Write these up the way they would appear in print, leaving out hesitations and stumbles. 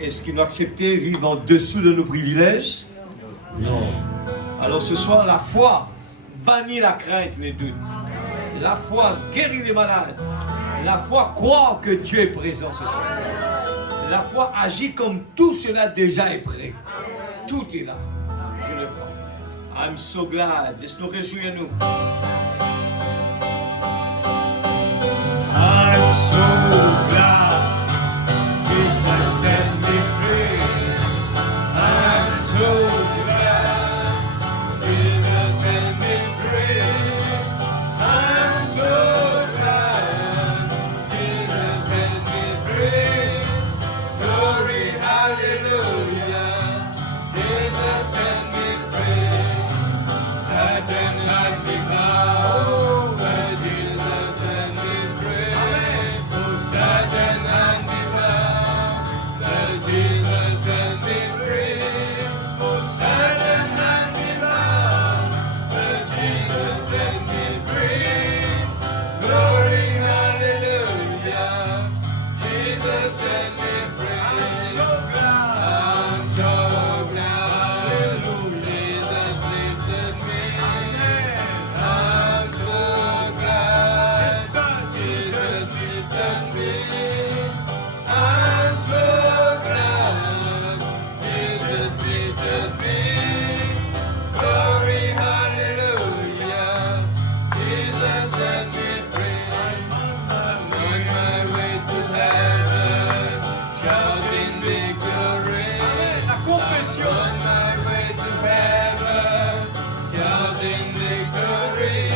Est-ce qu'ils l'ont accepté, vivre en dessous de nos privilèges? Non. Alors ce soir, la foi bannit la crainte, les doutes. La foi guérit les malades. La foi croit que Dieu est présent ce soir. La foi agit comme tout cela déjà est prêt. Tout est là. Je le prends. I'm so glad. Laisse-nous réjouir nous. I'm so glad. Jesus set me free. I'm so glad. Jesus set me free. I'm so glad. Jesus set me free. Glory, hallelujah. Jesus set me free. Satan like me bow, but Jesus set me free. Oh, Satan like me bow, but Jesus set me free. Oh, Satan like me bow, but Jesus set me free. Glory, hallelujah. Jesus set me free. I'm so glad. I'm so glad. Jesus lifted me. I'm so glad. Jesus lifted me. I'm so glad. Jesus lifted me. Glory, hallelujah. Jesus set me free. I'm on my way to heaven, shouting victory. I'm on my way to heaven, shouting victory.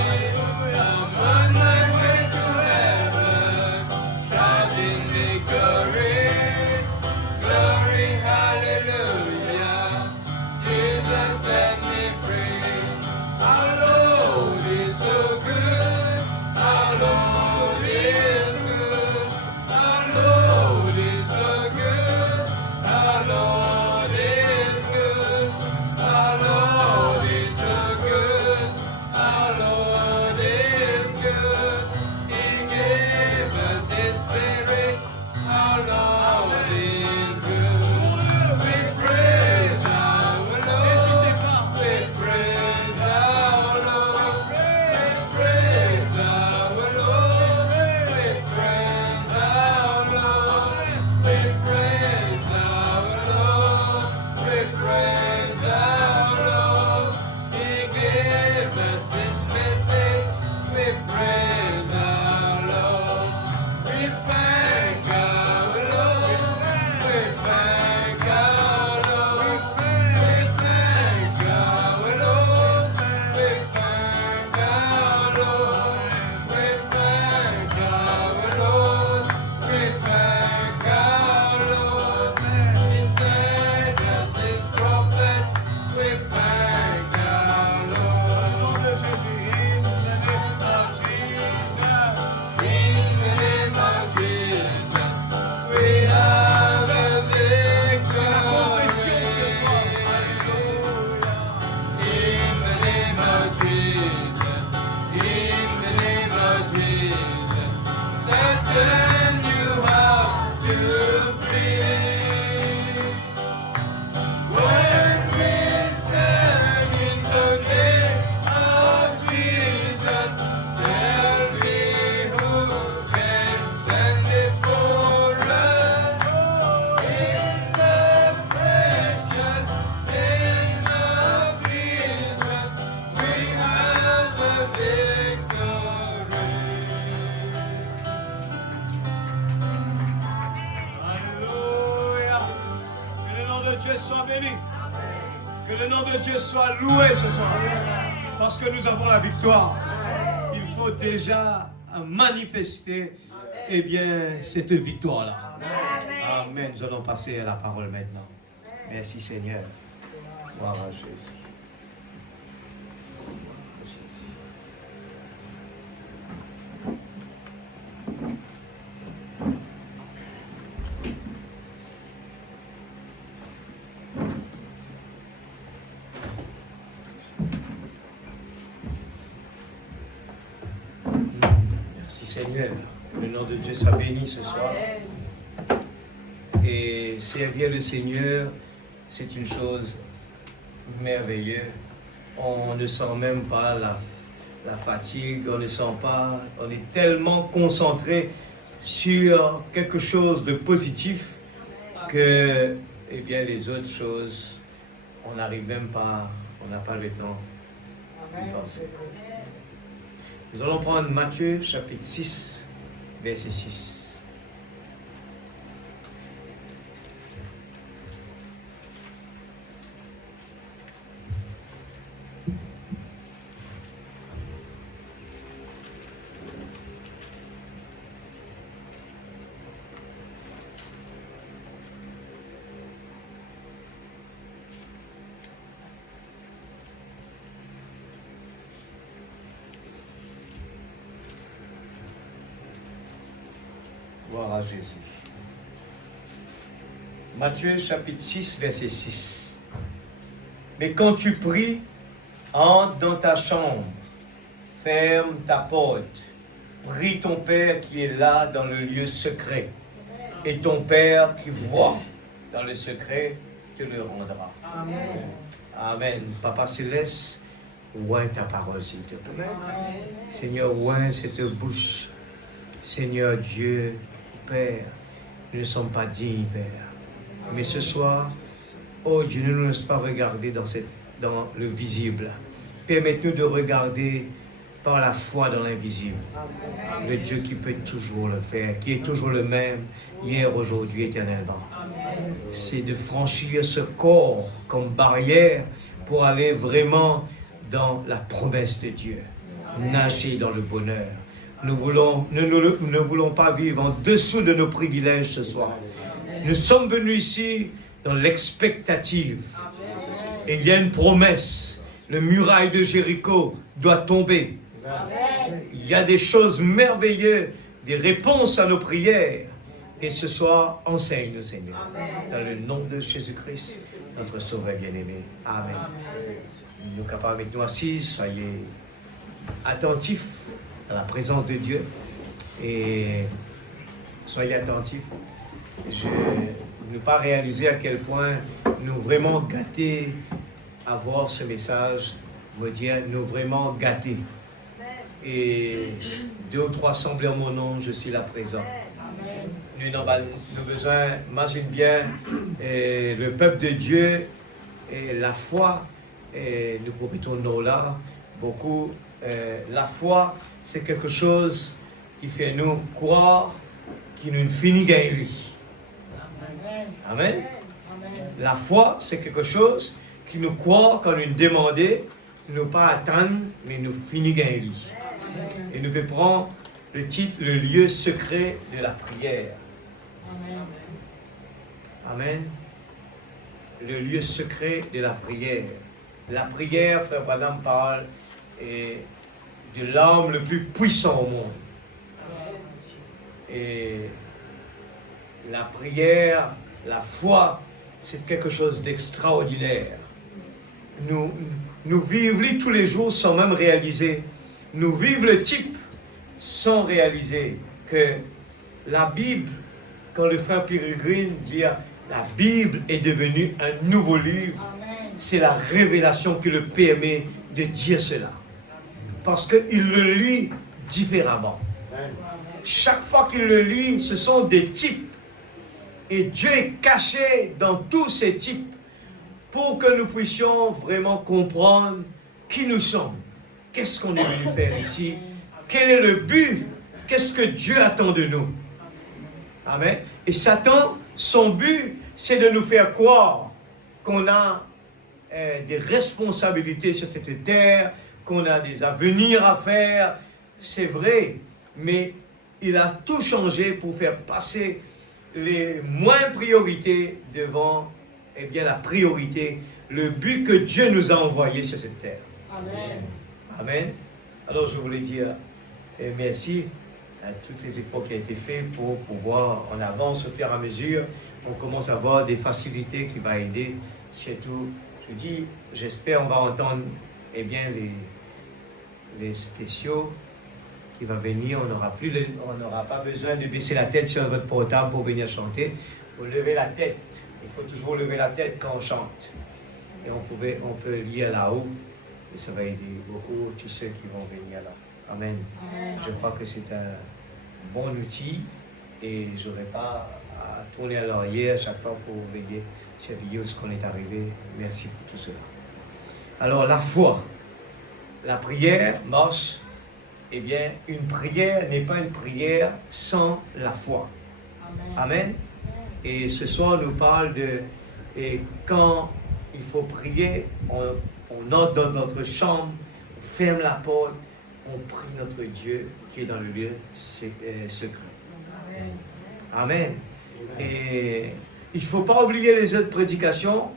I'm on my way to heaven, shouting victory. Glory, hallelujah. Jesus set me free. Our Lord is so good. Our Lord is good. Our Lord is so good. Our Lord is good. Our Lord is so good. Our Lord is good. He gave us His Spirit. Our Lord is good. We praise our Lord. We praise our Lord. We praise our Lord. We praise our Lord. We praise our Lord. We praise our Lord. He gave us His message. We praise our Lord. We thank our Lord. We thank our Lord. We thank our Lord. We thank our Lord. We thank our Lord. We thank our Lord. He sent us His prophet. We thank our Lord. In the name of Jesus. In the name of Jesus. We have a victory. In the name of Jesus. In the name of Jesus. Satan, you have to flee. When we stand in the name of Jesus, tell me who can stand before us. In the precious name of Jesus, we have a victory. Alléluia. Que le nom de Dieu soit béni. Que le nom de Dieu soit loué ce soir. Parce que nous avons la victoire. Il faut déjà manifester eh bien, cette victoire-là. Amen. Nous allons passer à la parole maintenant. Merci Seigneur. Gloire à Jésus. Merci Seigneur. Que le nom de Dieu soit béni ce soir. Et Et servir le Seigneur, c'est une chose merveilleuse. On ne sent même pas la fatigue, on ne sent pas, on est tellement concentré sur quelque chose de positif que, eh bien, les autres choses, on n'arrive même pas, on n'a pas le temps d'y penser. Nous allons prendre Matthieu chapitre 6, verset 6. Gloire à Jésus. Matthieu chapitre 6, verset 6. Mais quand tu pries, entre dans ta chambre, ferme ta porte, prie ton Père qui est là dans le lieu secret, et ton Père qui voit dans le secret te le rendra. Amen. Amen. Papa Céleste, oint ta parole s'il te plaît. Amen. Seigneur, oint cette bouche. Seigneur Dieu, Père, nous ne sommes pas dignes, Père. Mais ce soir, oh Dieu, ne nous laisse pas regarder dans le visible. Permette-nous de regarder par la foi dans l'invisible. Le Dieu qui peut toujours le faire, qui est toujours le même, hier, aujourd'hui, éternellement. C'est de franchir ce corps comme barrière pour aller vraiment dans la promesse de Dieu. Nager dans le bonheur. Nous ne voulons pas vivre en dessous de nos privilèges ce soir. Nous sommes venus ici dans l'expectative. Et il y a une promesse. Le muraille de Jéricho doit tomber. Il y a des choses merveilleuses, des réponses à nos prières. Et ce soir, enseigne-nous, Seigneur. Dans le nom de Jésus-Christ, notre Sauveur bien-aimé. Amen. Nous sommes capables avec nous assis, soyez attentifs à la présence de Dieu et soyez attentifs. Je n'ai pas réalisé à quel point nous vraiment gâtés à voir ce message, me dire nous vraiment gâtés. Et 2 ou 3 semblent en mon nom, je suis là présent. Nous avons besoin, imagine bien, le peuple de Dieu et la foi, et nous profitons là beaucoup. La foi, c'est quelque chose qui fait nous croire qu'il nous finit gagner. Amen. La foi, c'est quelque chose qui nous croit quand nous demandons, nous pas attendre, mais nous finit gagner. Et nous pouvons prendre le titre, le lieu secret de la prière. Amen. Le lieu secret de la prière. La prière, frère Branham parle, est de l'âme le plus puissant au monde. Et la prière, la foi, c'est quelque chose d'extraordinaire. Nous vivons tous les jours sans même réaliser. Nous vivons le type sans réaliser que la Bible, quand le frère Peregrine dit la Bible est devenue un nouveau livre, c'est la révélation qui le permet de dire cela. Parce qu'il le lit différemment. Chaque fois qu'il le lit, ce sont des types. Et Dieu est caché dans tous ces types pour que nous puissions vraiment comprendre qui nous sommes. Qu'est-ce qu'on est venu faire ici? Quel est le but? Qu'est-ce que Dieu attend de nous? Amen. Et Satan, son but, c'est de nous faire croire qu'on a des responsabilités sur cette terre, qu'on a des avenirs à faire. C'est vrai, mais il a tout changé pour faire passer les moins priorités devant la priorité, le but que Dieu nous a envoyé sur cette terre. Amen. Amen. Alors je voulais dire merci à tous les efforts qui ont été faits pour pouvoir en avance au fur et à mesure. On commence à avoir des facilités qui vont aider. Surtout, je dis, j'espère on va entendre les spéciaux qui vont venir. On n'aura pas besoin de baisser la tête sur votre portable pour venir chanter. faut lever la tête. Il faut toujours lever la tête quand on chante. Et on peut lire là-haut. Et ça va aider beaucoup tous ceux qui vont venir là. Amen. Je crois que c'est un bon outil. Et je n'aurai pas à tourner à l'arrière chaque fois pour veiller où ce qu'on est arrivé. Merci pour tout cela. Alors la foi. La prière marche. Eh bien, une prière n'est pas une prière sans la foi. Amen. Et ce soir, on nous parle de et quand il faut prier, on entre dans notre chambre, on ferme la porte, on prie notre Dieu qui est dans le lieu secret. Amen. Et il ne faut pas oublier les autres prédications.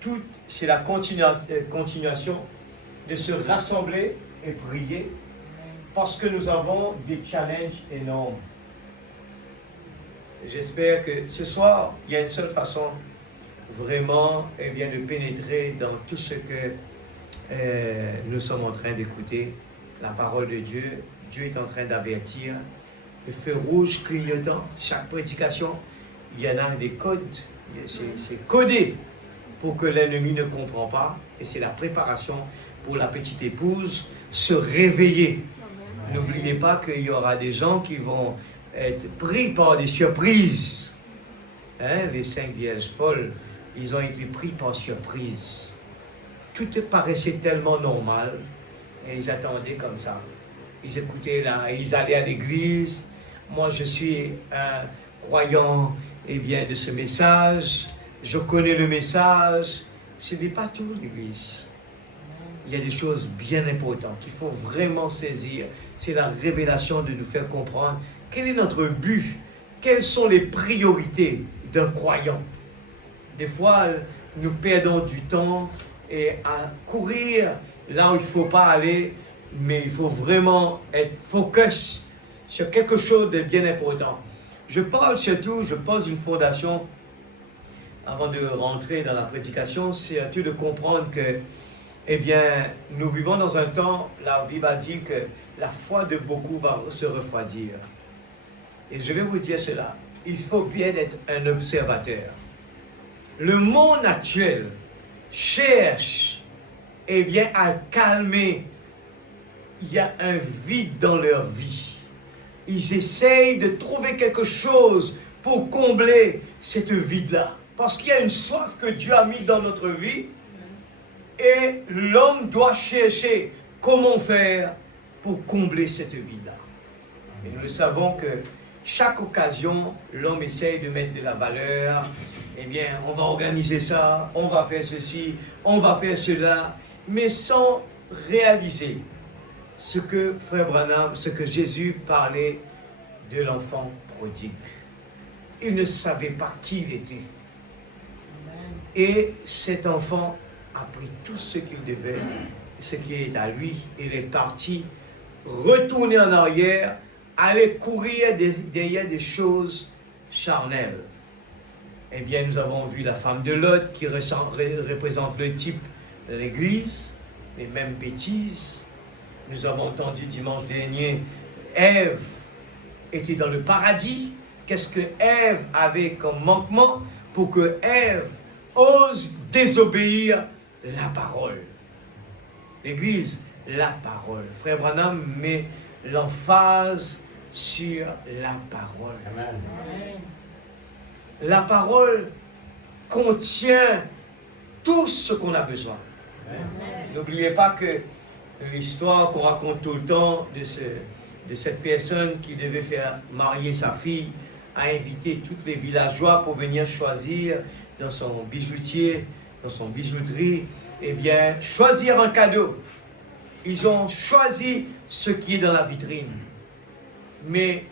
Tout, c'est la continuation de se rassembler et prier parce que nous avons des challenges énormes. J'espère que ce soir, il y a une seule façon vraiment de pénétrer dans tout ce que nous sommes en train d'écouter, la parole de Dieu. Dieu est en train d'avertir. Le feu rouge clignotant, chaque prédication, il y en a des codes, c'est codé pour que l'ennemi ne comprend pas. Et c'est la préparation pour la petite épouse, se réveiller. N'oubliez pas qu'il y aura des gens qui vont être pris par des surprises. Hein, les 5 vierges folles, ils ont été pris par surprise. Tout paraissait tellement normal et ils attendaient comme ça. Ils écoutaient là, ils allaient à l'église. Moi, je suis un croyant de ce message. Je connais le message. Ce n'est pas tout, l'église. Il y a des choses bien importantes qu'il faut vraiment saisir. C'est la révélation de nous faire comprendre quel est notre but, quelles sont les priorités d'un croyant. Des fois, nous perdons du temps et à courir là où il ne faut pas aller, mais il faut vraiment être focus sur quelque chose de bien important. Je parle surtout, je pose une fondation avant de rentrer dans la prédication, c'est surtout de comprendre que nous vivons dans un temps, la Bible a dit que la foi de beaucoup va se refroidir. Et je vais vous dire cela, il faut bien être un observateur. Le monde actuel cherche à calmer. Il y a un vide dans leur vie. Ils essayent de trouver quelque chose pour combler cette vide-là. Parce qu'il y a une soif que Dieu a mise dans notre vie. Et l'homme doit chercher comment faire pour combler cette vide-là. Et nous le savons que chaque occasion, l'homme essaye de mettre de la valeur. On va organiser ça, on va faire ceci, on va faire cela, mais sans réaliser ce que Frère Branham, ce que Jésus parlait de l'enfant prodigue. Il ne savait pas qui il était. Et cet enfant a pris tout ce qu'il devait, ce qui est à lui. Il est parti, retourner en arrière, aller courir derrière des choses charnelles. Nous avons vu la femme de Lot qui représente le type de l'Église, les mêmes bêtises. Nous avons entendu dimanche dernier, Ève était dans le paradis. Qu'est-ce que Ève avait comme manquement pour que Ève ose désobéir la parole? L'Église, la parole. Frère Branham met l'emphase sur la parole. Amen. La parole contient tout ce qu'on a besoin. N'oubliez pas que l'histoire qu'on raconte tout le temps de cette personne qui devait faire marier sa fille a invité tous les villageois pour venir choisir dans son bijoutier, dans son bijouterie, choisir un cadeau. Ils ont choisi ce qui est dans la vitrine. Mais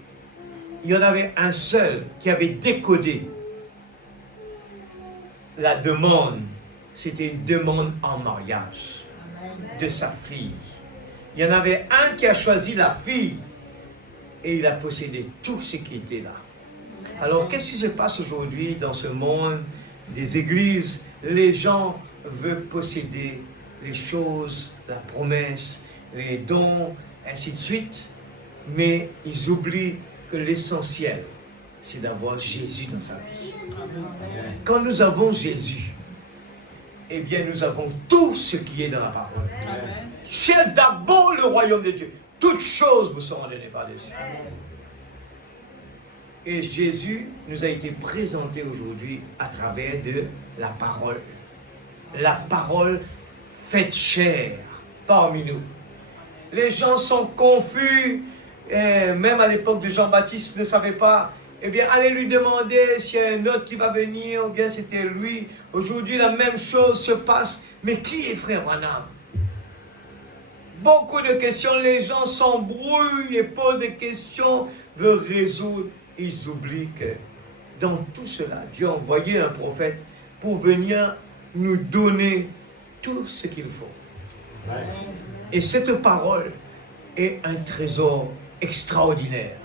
il y en avait un seul qui avait décodé la demande. C'était une demande en mariage de sa fille. Il y en avait un qui a choisi la fille et il a possédé tout ce qui était là. Alors, qu'est-ce qui se passe aujourd'hui dans ce monde des églises? Les gens veulent posséder les choses, la promesse, les dons, ainsi de suite, mais ils oublient que l'essentiel, c'est d'avoir Jésus dans sa vie. Quand nous avons Jésus, eh bien nous avons tout ce qui est dans la parole. Cherchez d'abord le royaume de Dieu. Toutes choses vous seront données par les cieux. Et Jésus nous a été présenté aujourd'hui à travers de la parole. La parole faite chair parmi nous. Les gens sont confus, même à l'époque de Jean-Baptiste, ne savaient pas. Eh bien, allez lui demander s'il y a un autre qui va venir, ou bien c'était lui. Aujourd'hui, la même chose se passe. Mais qui est frère Branham? Beaucoup de questions, les gens s'embrouillent et posent des questions, veulent résoudre. Ils oublient que dans tout cela, Dieu a envoyé un prophète pour venir nous donner tout ce qu'il faut. Et cette parole est un trésor extraordinaire.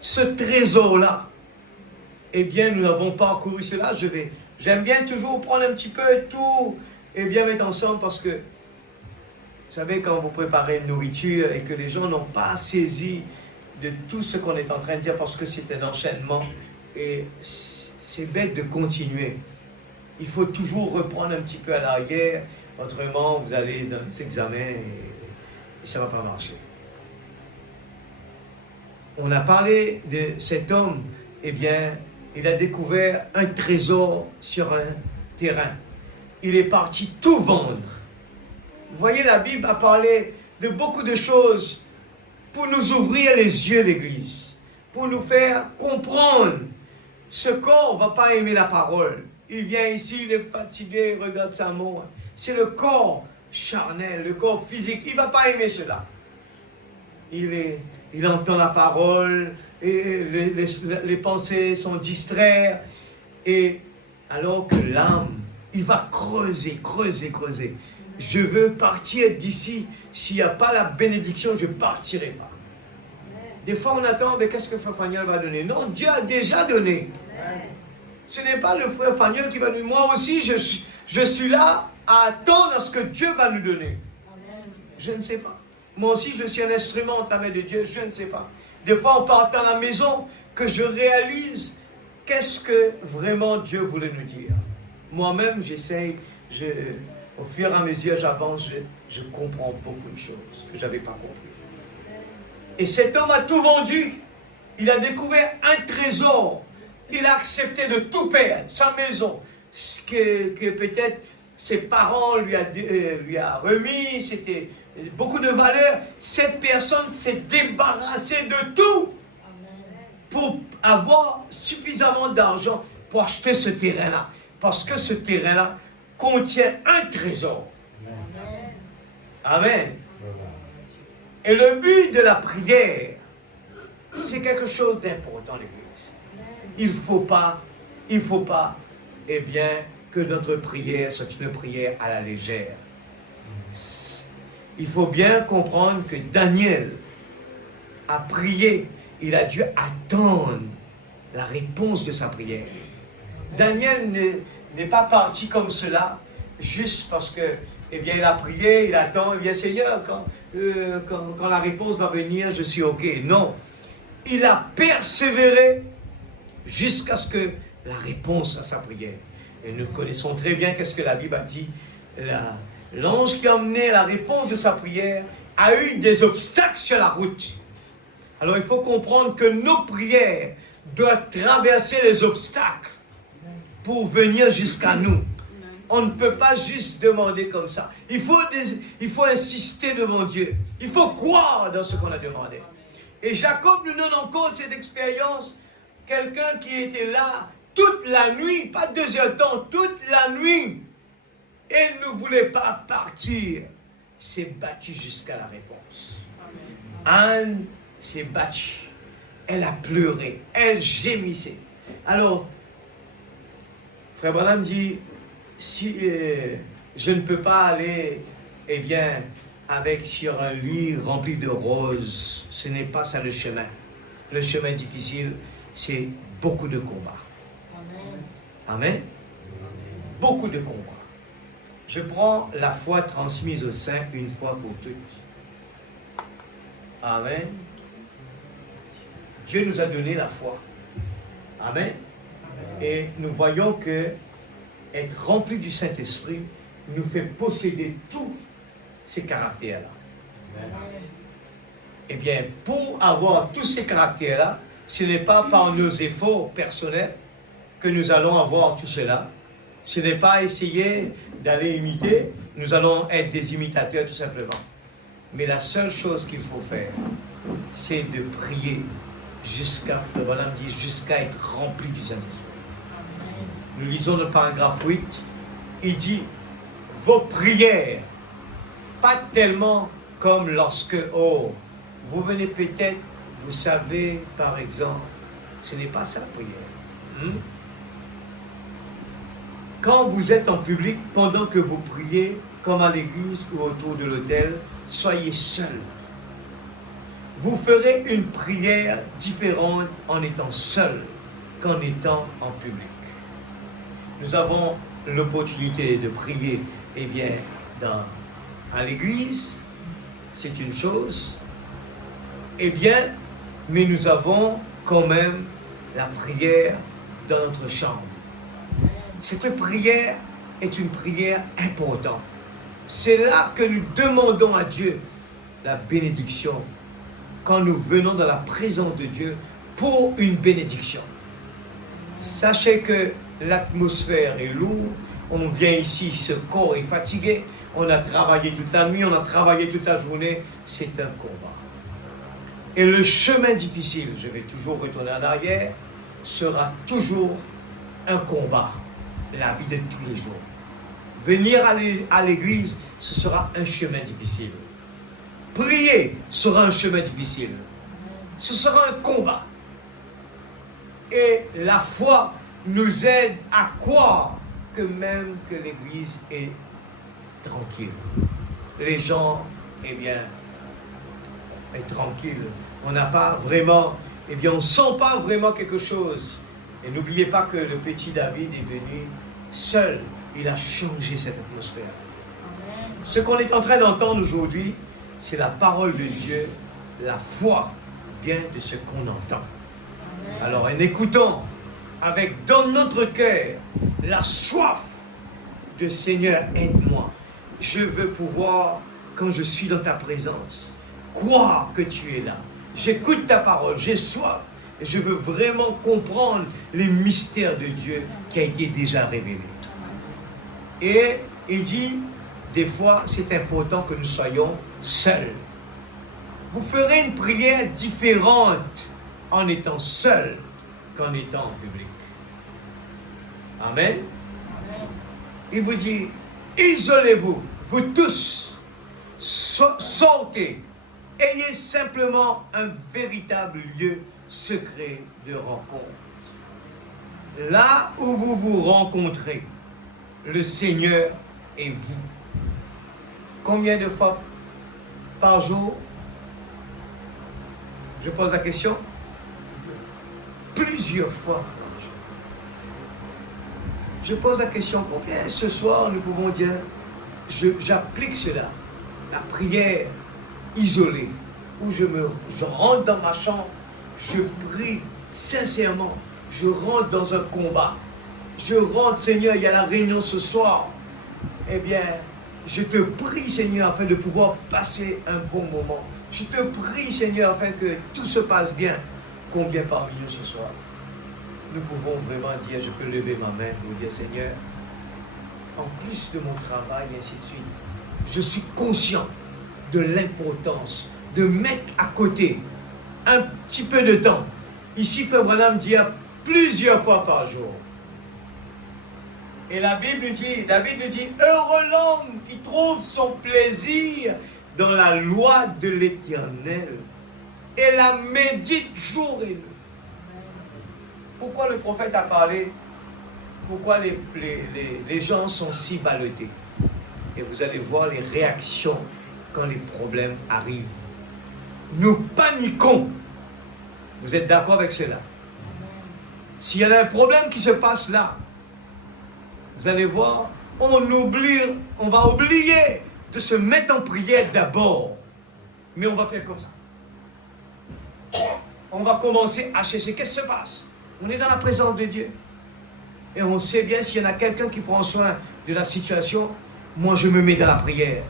Ce trésor-là, eh bien, nous avons parcouru cela. J'aime bien toujours prendre un petit peu tout et bien mettre ensemble parce que, vous savez, quand vous préparez une nourriture et que les gens n'ont pas saisi de tout ce qu'on est en train de dire parce que c'est un enchaînement et c'est bête de continuer. Il faut toujours reprendre un petit peu à l'arrière, autrement vous allez dans les examens et ça ne va pas marcher. On a parlé de cet homme, eh bien, il a découvert un trésor sur un terrain. Il est parti tout vendre. Vous voyez, la Bible a parlé de beaucoup de choses pour nous ouvrir les yeux, l'Église, pour nous faire comprendre. Ce corps ne va pas aimer la parole. Il vient ici, il est fatigué, il regarde sa montre. C'est le corps charnel, le corps physique. Il ne va pas aimer cela. Il entend la parole, et les pensées sont distraites. Et alors que l'âme, il va creuser. Je veux partir d'ici. S'il n'y a pas la bénédiction, je ne partirai pas. Des fois, on attend, mais qu'est-ce que Frère Faniel va donner? Non, Dieu a déjà donné. Ce n'est pas le Frère Faniel qui va nous donner. Moi aussi, je suis là à attendre ce que Dieu va nous donner. Je ne sais pas. Moi aussi, je suis un instrument entre la main de Dieu. Je ne sais pas. Des fois, on part dans la maison que je réalise qu'est-ce que vraiment Dieu voulait nous dire. Moi-même, j'essaye, au fur et à mesure j'avance, je comprends beaucoup de choses que je n'avais pas compris. Et cet homme a tout vendu. Il a découvert un trésor. Il a accepté de tout perdre, sa maison, ce que peut-être ses parents lui a remis, c'était beaucoup de valeur. Cette personne s'est débarrassée de tout pour avoir suffisamment d'argent pour acheter ce terrain-là. Parce que ce terrain-là contient un trésor. Amen. Et le but de la prière, c'est quelque chose d'important, l'Église. Il ne faut pas, eh bien, que notre prière soit une prière à la légère. Il faut bien comprendre que Daniel a prié, il a dû attendre la réponse de sa prière. Daniel n'est pas parti comme cela, juste parce que, eh bien, il a prié, il attend, eh bien, Seigneur, quand la réponse va venir, je suis OK. Non, il a persévéré jusqu'à ce que la réponse à sa prière. Et nous connaissons très bien qu'est-ce que la Bible a dit. L'ange qui a emmené la réponse de sa prière a eu des obstacles sur la route. Alors il faut comprendre que nos prières doivent traverser les obstacles pour venir jusqu'à nous. On ne peut pas juste demander comme ça. Il faut insister devant Dieu. Il faut croire dans ce qu'on a demandé. Et Jacob nous donne encore cette expérience. Quelqu'un qui était là toute la nuit, pas 2 heures de temps, toute la nuit. Et ne voulait pas partir. S'est battu jusqu'à la réponse. Anne s'est battue. Elle a pleuré. Elle gémissait. Alors, Frère Branham dit, si je ne peux pas aller, eh bien, sur un lit rempli de roses, ce n'est pas ça le chemin. Le chemin difficile, c'est beaucoup de combats. Amen. Beaucoup de combats. Je prends la foi transmise aux saints une fois pour toutes. Amen. Dieu nous a donné la foi. Amen. Et nous voyons que être rempli du Saint-Esprit nous fait posséder tous ces caractères-là. Eh bien, pour avoir tous ces caractères-là, ce n'est pas par nos efforts personnels que nous allons avoir tout cela. Ce n'est pas essayer d'aller imiter, nous allons être des imitateurs tout simplement. Mais la seule chose qu'il faut faire, c'est de prier jusqu'à être rempli du Saint-Esprit. Nous lisons le paragraphe 8, il dit, vos prières, pas tellement comme lorsque, vous venez peut-être, vous savez, par exemple, ce n'est pas ça la prière. Quand vous êtes en public, pendant que vous priez, comme à l'église ou autour de l'autel, soyez seul. Vous ferez une prière différente en étant seul qu'en étant en public. Nous avons l'opportunité de prier, eh bien, à l'église, c'est une chose, eh bien, mais nous avons quand même la prière dans notre chambre. Cette prière est une prière importante. C'est là que nous demandons à Dieu la bénédiction quand nous venons dans la présence de Dieu pour une bénédiction. Sachez que l'atmosphère est lourde, on vient ici, ce corps est fatigué, on a travaillé toute la nuit, on a travaillé toute la journée, c'est un combat. Et le chemin difficile, je vais toujours retourner en arrière, sera toujours un combat, la vie de tous les jours. Venir à l'église, ce sera un chemin difficile. Prier sera un chemin difficile. Ce sera un combat. Et la foi nous aide à croire que même que l'église est tranquille. Les gens, eh bien, est tranquille. On n'a pas vraiment, eh bien, on ne sent pas vraiment quelque chose. Et n'oubliez pas que le petit David est venu seul. Il a changé cette atmosphère. Amen. Ce qu'on est en train d'entendre aujourd'hui, c'est la parole de Dieu. La foi vient de ce qu'on entend. Amen. Alors, en écoutant avec dans notre cœur la soif de Seigneur, aide-moi. Je veux pouvoir, quand je suis dans ta présence, croire que tu es là. J'écoute ta parole, j'ai soif. Et je veux vraiment comprendre les mystères de Dieu qui a été déjà révélé. Et il dit, des fois, c'est important que nous soyons seuls. Vous ferez une prière différente en étant seul qu'en étant en public. Amen. Il vous dit, isolez-vous, vous tous, sortez, ayez simplement un véritable lieu secret de rencontre. Là où vous vous rencontrez, le Seigneur et vous. Combien de fois par jour? Je pose la question. Plusieurs fois par jour. Je pose la question, combien ce soir nous pouvons dire, j'applique cela, la prière isolée, où je rentre dans ma chambre, je prie sincèrement, je rentre dans un combat. Je rentre, Seigneur, il y a la réunion ce soir. Eh bien, je te prie, Seigneur, afin de pouvoir passer un bon moment. Je te prie, Seigneur, afin que tout se passe bien. Combien parmi nous ce soir, nous pouvons vraiment dire, je peux lever ma main pour dire, Seigneur, en plus de mon travail, et ainsi de suite, je suis conscient de l'importance de mettre à côté un petit peu de temps. Ici, Frère Branham dit plusieurs fois par jour. Et la Bible dit, David nous dit, heureux l'homme qui trouve son plaisir dans la loi de l'Éternel et la médite jour et nuit. Pourquoi le prophète a parlé? Pourquoi les gens sont si ballottés? Et vous allez voir les réactions quand les problèmes arrivent. Nous paniquons. Vous êtes d'accord avec cela? S'il y a un problème qui se passe là, vous allez voir, on va oublier de se mettre en prière d'abord. Mais on va faire comme ça. On va commencer à chercher. Qu'est-ce qui se passe? On est dans la présence de Dieu. Et on sait bien s'il y en a quelqu'un qui prend soin de la situation, moi je me mets dans la prière.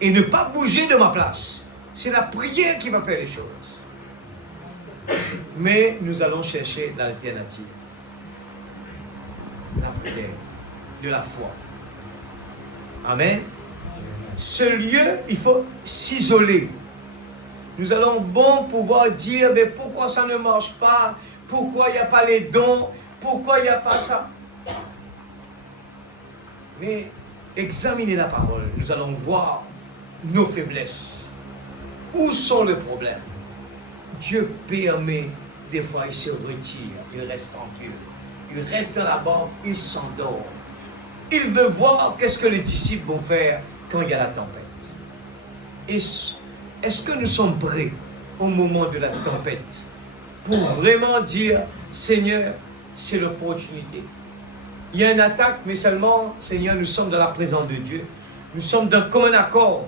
Et ne pas bouger de ma place. C'est la prière qui va faire les choses. Mais nous allons chercher l'alternative. La prière, de la foi. Amen. Ce lieu, il faut s'isoler. Nous allons pouvoir dire, mais pourquoi ça ne marche pas? Pourquoi il n'y a pas les dons? Pourquoi il n'y a pas ça? Mais examinez la parole. Nous allons voir nos faiblesses. Où sont les problèmes? Dieu permet, des fois il se retire, il reste tranquille. Il reste dans la banque, il s'endort. Il veut voir qu'est-ce que les disciples vont faire quand il y a la tempête. Est-ce que nous sommes prêts au moment de la tempête pour vraiment dire, Seigneur, c'est l'opportunité. Il y a une attaque, mais seulement, Seigneur, nous sommes dans la présence de Dieu. Nous sommes d'un commun accord.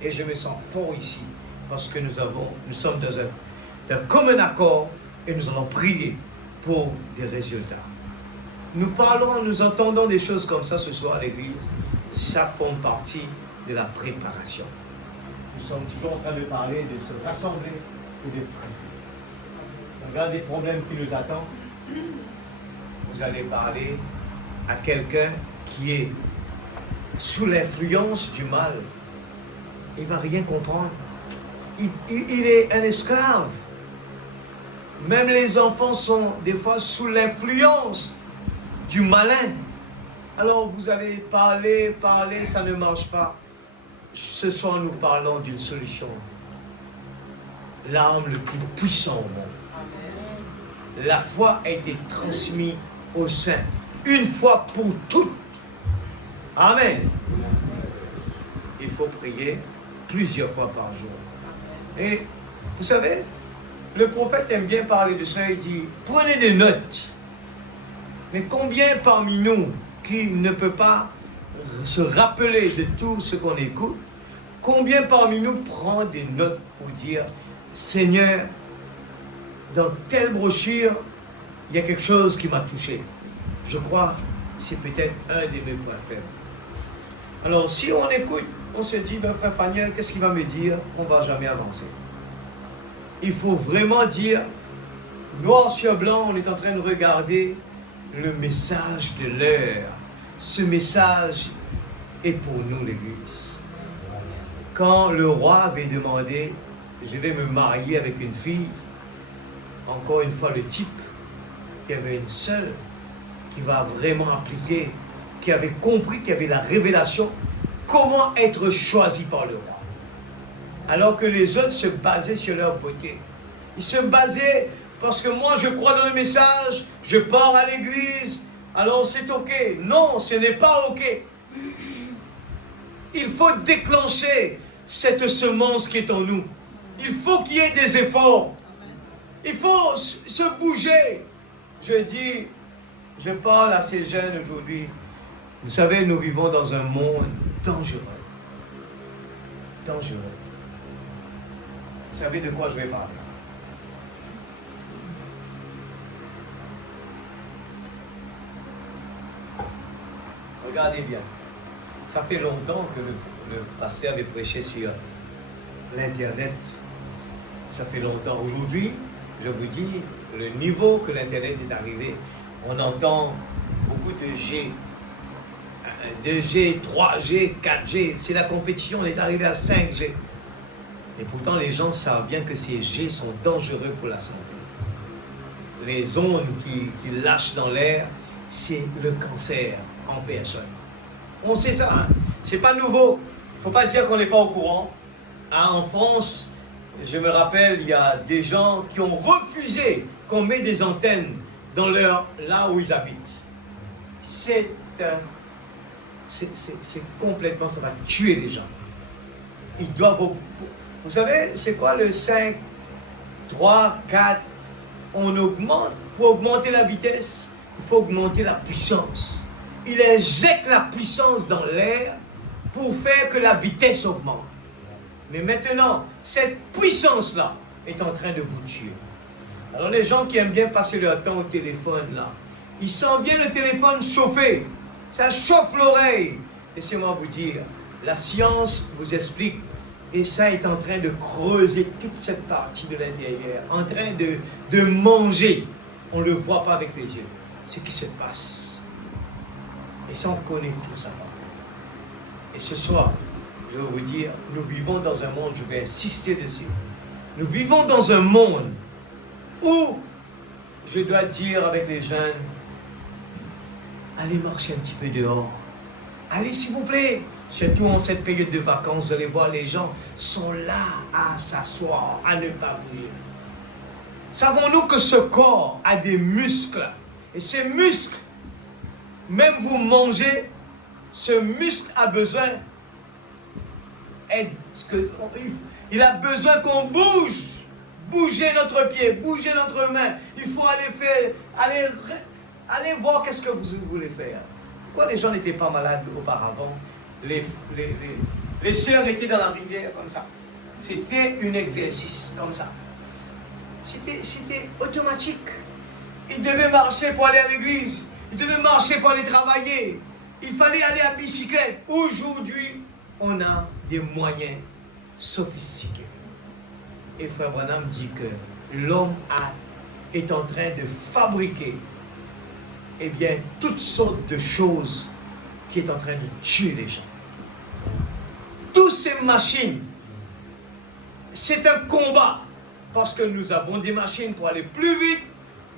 Et je me sens fort ici, parce que nous sommes dans un commun accord et nous allons prier pour des résultats. Nous parlons, nous entendons des choses comme ça ce soir à l'église. Ça forme partie de la préparation. Nous sommes toujours en train de parler, de se rassembler et de prier. Regarde les problèmes qui nous attendent. Vous allez parler à quelqu'un qui est sous l'influence du mal. Il ne va rien comprendre. Il est un esclave. Même les enfants sont des fois sous l'influence du malin. Alors vous allez parler, ça ne marche pas. Ce soir, nous parlons d'une solution. L'arme le plus puissant au monde. La foi a été transmise au sein, une fois pour toutes. Amen. Il faut prier plusieurs fois par jour. Et vous savez, le prophète aime bien parler de ça. Il dit, prenez des notes. Mais combien parmi nous qui ne peut pas se rappeler de tout ce qu'on écoute, combien parmi nous prend des notes pour dire, Seigneur, dans telle brochure, il y a quelque chose qui m'a touché. Je crois que c'est peut-être un de mes points faibles. Alors, si on écoute, on se dit, ben, frère Faniel, qu'est-ce qu'il va me dire? On ne va jamais avancer. Il faut vraiment dire, noir sur blanc, on est en train de regarder le message de l'heure. Ce message est pour nous, l'Église. Quand le roi avait demandé, je vais me marier avec une fille, encore une fois le type, il y avait une seule qui va vraiment appliquer, qui avait compris, qui avait la révélation, comment être choisi par le roi. Alors que les autres se basaient sur leur beauté. Ils se basaient parce que moi je crois dans le message, je pars à l'église, alors c'est ok. Non, ce n'est pas ok. Il faut déclencher cette semence qui est en nous. Il faut qu'il y ait des efforts. Il faut se bouger. Je dis, je parle à ces jeunes aujourd'hui. Vous savez, nous vivons dans un monde dangereux. Dangereux. Vous savez de quoi je vais parler? Regardez bien. Ça fait longtemps que le pasteur avait prêché sur l'Internet. Ça fait longtemps. Aujourd'hui, je vous dis, le niveau que l'Internet est arrivé, on entend beaucoup de G. 2G, 3G, 4G. C'est la compétition, on est arrivé à 5G. Et pourtant, les gens savent bien que ces G sont dangereux pour la santé. Les ondes qui lâchent dans l'air, c'est le cancer en personne. On sait ça, hein? C'est pas nouveau. Il ne faut pas dire qu'on n'est pas au courant. Hein, en France, je me rappelle, il y a des gens qui ont refusé qu'on mette des antennes dans là où ils habitent. C'est complètement, ça va tuer les gens. Ils doivent... Vous savez, c'est quoi le 5, 3, 4? On augmente. Pour augmenter la vitesse, il faut augmenter la puissance. Il injecte la puissance dans l'air pour faire que la vitesse augmente. Mais maintenant, cette puissance-là est en train de vous tuer. Alors les gens qui aiment bien passer leur temps au téléphone, là, ils sentent bien le téléphone chauffer. Ça chauffe l'oreille. Laissez-moi vous dire, la science vous explique, et ça est en train de creuser toute cette partie de l'intérieur, en train de manger. On ne le voit pas avec les yeux. Ce qui se passe. Et ça, on connaît tout ça. Et ce soir, je vais vous dire, nous vivons dans un monde, je vais insister dessus, nous vivons dans un monde où, je dois dire avec les jeunes, allez marcher un petit peu dehors. Allez, s'il vous plaît. Surtout en cette période de vacances, vous allez voir, les gens sont là à s'asseoir, à ne pas bouger. Savons-nous que ce corps a des muscles? Et ces muscles, même vous mangez, ce muscle a besoin, il a besoin qu'on bouge. Bouger notre pied, bouger notre main. Il faut aller voir qu'est-ce que vous voulez faire. Pourquoi les gens n'étaient pas malades auparavant? Les sœurs étaient dans la rivière comme ça. C'était un exercice comme ça. C'était automatique. Ils devaient marcher pour aller à l'église. Ils devaient marcher pour aller travailler. Il fallait aller à bicyclette. Aujourd'hui, on a des moyens sophistiqués. Et Frère Branham dit que l'homme est en train de fabriquer toutes sortes de choses qui est en train de tuer les gens. Toutes ces machines, c'est un combat. Parce que nous avons des machines pour aller plus vite,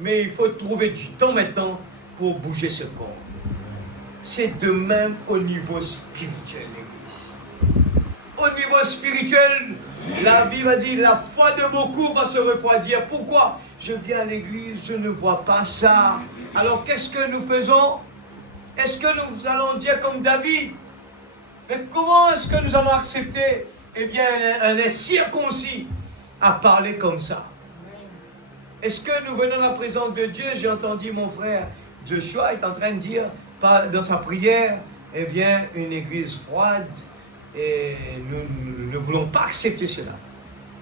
mais il faut trouver du temps maintenant pour bouger ce corps. C'est de même au niveau spirituel, l'Église. Au niveau spirituel, la Bible a dit, la foi de beaucoup va se refroidir. Pourquoi? Je viens à l'église, je ne vois pas ça. Alors qu'est-ce que nous faisons? Est-ce que nous allons dire comme David? Mais comment est-ce que nous allons accepter, un incirconcis à parler comme ça? Est-ce que nous venons à la présence de Dieu? J'ai entendu mon frère Joshua est en train de dire dans sa prière, une église froide, et nous ne voulons pas accepter cela.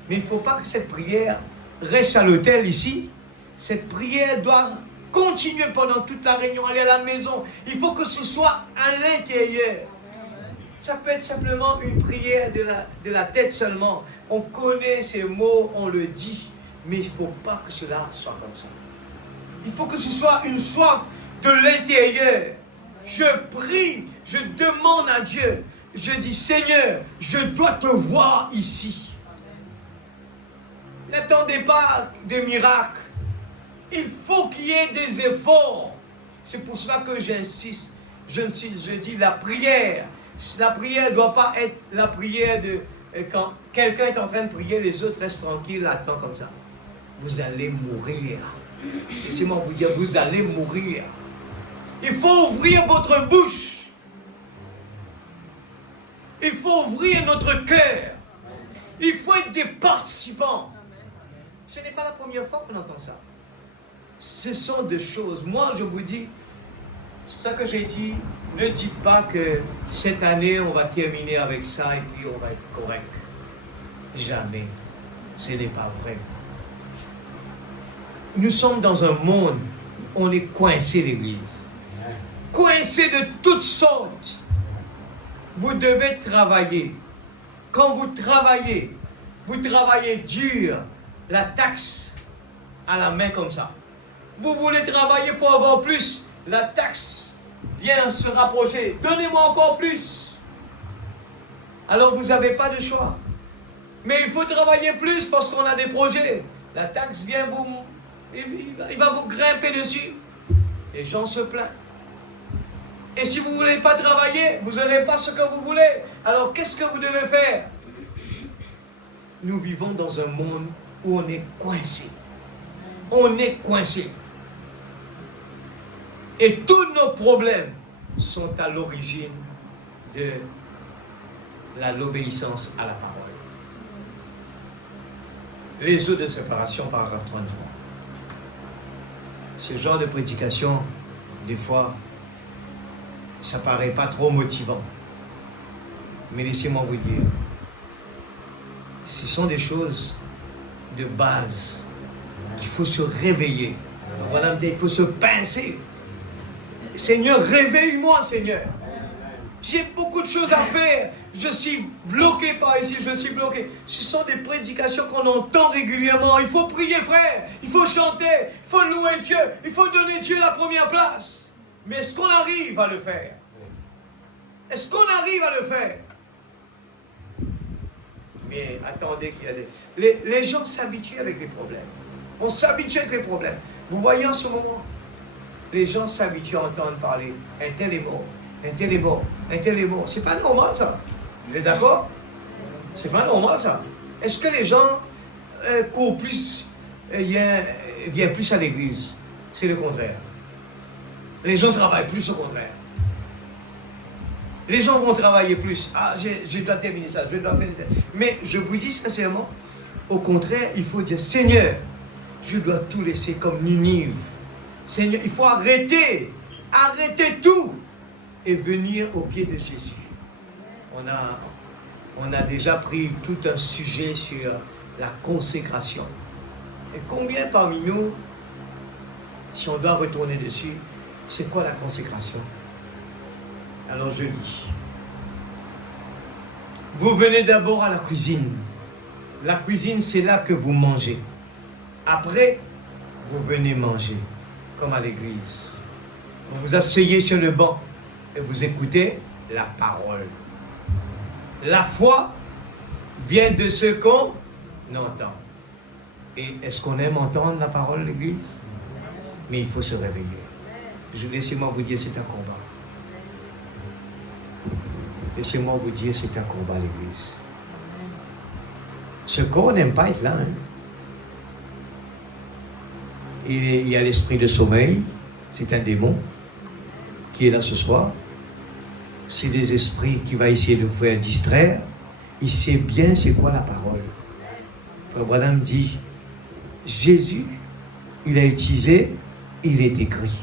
Mais il ne faut pas que cette prière reste à l'hôtel ici. Cette prière doit continuer pendant toute la réunion, aller à la maison. Il faut que ce soit à l'intérieur. Ça peut être simplement une prière de la tête seulement. On connaît ces mots, on le dit, mais il ne faut pas que cela soit comme ça. Il faut que ce soit une soif de l'intérieur. Je prie, je demande à Dieu. Je dis, Seigneur, je dois te voir ici. N'attendez pas des miracles. Il faut qu'il y ait des efforts. C'est pour cela que j'insiste. Je dis la prière. La prière ne doit pas être la prière de... Quand quelqu'un est en train de prier, les autres restent tranquilles, attendent comme ça. Vous allez mourir. Laissez-moi vous dire, vous allez mourir. Il faut ouvrir votre bouche. Il faut ouvrir notre cœur. Il faut être des participants. Ce n'est pas la première fois qu'on entend ça. Ce sont des choses. Moi, je vous dis, c'est pour ça que j'ai dit, ne dites pas que cette année, on va terminer avec ça et puis on va être correct. Jamais. Ce n'est pas vrai. Nous sommes dans un monde où on est coincé, l'Église. Coincé de toutes sortes. Vous devez travailler. Quand vous travaillez dur, la taxe à la main comme ça. Vous voulez travailler pour avoir plus, la taxe vient se rapprocher. Donnez-moi encore plus. Alors vous n'avez pas de choix. Mais il faut travailler plus parce qu'on a des projets. La taxe vient il va vous grimper dessus. Les gens se plaignent. Et si vous ne voulez pas travailler, vous n'aurez pas ce que vous voulez. Alors qu'est-ce que vous devez faire? Nous vivons dans un monde où on est coincé. On est coincé. Et tous nos problèmes sont à l'origine de l'obéissance à la parole. Les eaux de séparation, paragraphe 33. Ce genre de prédication, des fois, ça paraît pas trop motivant. Mais laissez-moi vous dire, ce sont des choses de base qu'il faut se réveiller. Donc, voilà, il faut se pincer. Seigneur, réveille-moi, Seigneur. J'ai beaucoup de choses à faire. Je suis bloqué par ici, je suis bloqué. Ce sont des prédications qu'on entend régulièrement. Il faut prier, frère. Il faut chanter. Il faut louer Dieu. Il faut donner Dieu la première place. Mais est-ce qu'on arrive à le faire? Est-ce qu'on arrive à le faire? Mais attendez qu'il y a des... Les gens s'habituent avec les problèmes. On s'habitue avec les problèmes. Vous voyez en ce moment, les gens s'habituent à entendre parler. Un tel est mort. Un tel est mort. Un tel est mort. C'est pas normal ça. Vous êtes d'accord? C'est pas normal ça. Est-ce que les gens courent plus, viennent plus à l'église? C'est le contraire. Les gens travaillent plus au contraire. Les gens vont travailler plus. Ah, je dois terminer ça, je dois faire ça. Mais je vous dis sincèrement, au contraire, il faut dire, Seigneur, je dois tout laisser comme Ninive. Seigneur, il faut arrêter tout et venir au pied de Jésus. On a déjà pris tout un sujet sur la consécration. Et combien parmi nous, si on doit retourner dessus, c'est quoi la consécration? Alors je lis. Vous venez d'abord à la cuisine. La cuisine, c'est là que vous mangez. Après, vous venez manger, comme à l'église. Vous vous asseyez sur le banc et vous écoutez la parole. La foi vient de ce qu'on entend. Et est-ce qu'on aime entendre la parole de l'église? Mais il faut se réveiller. Laissez-moi vous dire, c'est un combat. Laissez-moi vous dire, c'est un combat, l'église. Ce corps n'aime pas être là. Hein? Il y a l'esprit de sommeil, c'est un démon qui est là ce soir. C'est des esprits qui va essayer de vous faire distraire. Il sait bien c'est quoi la parole. Frère Branham dit, Jésus, il a utilisé, il est écrit.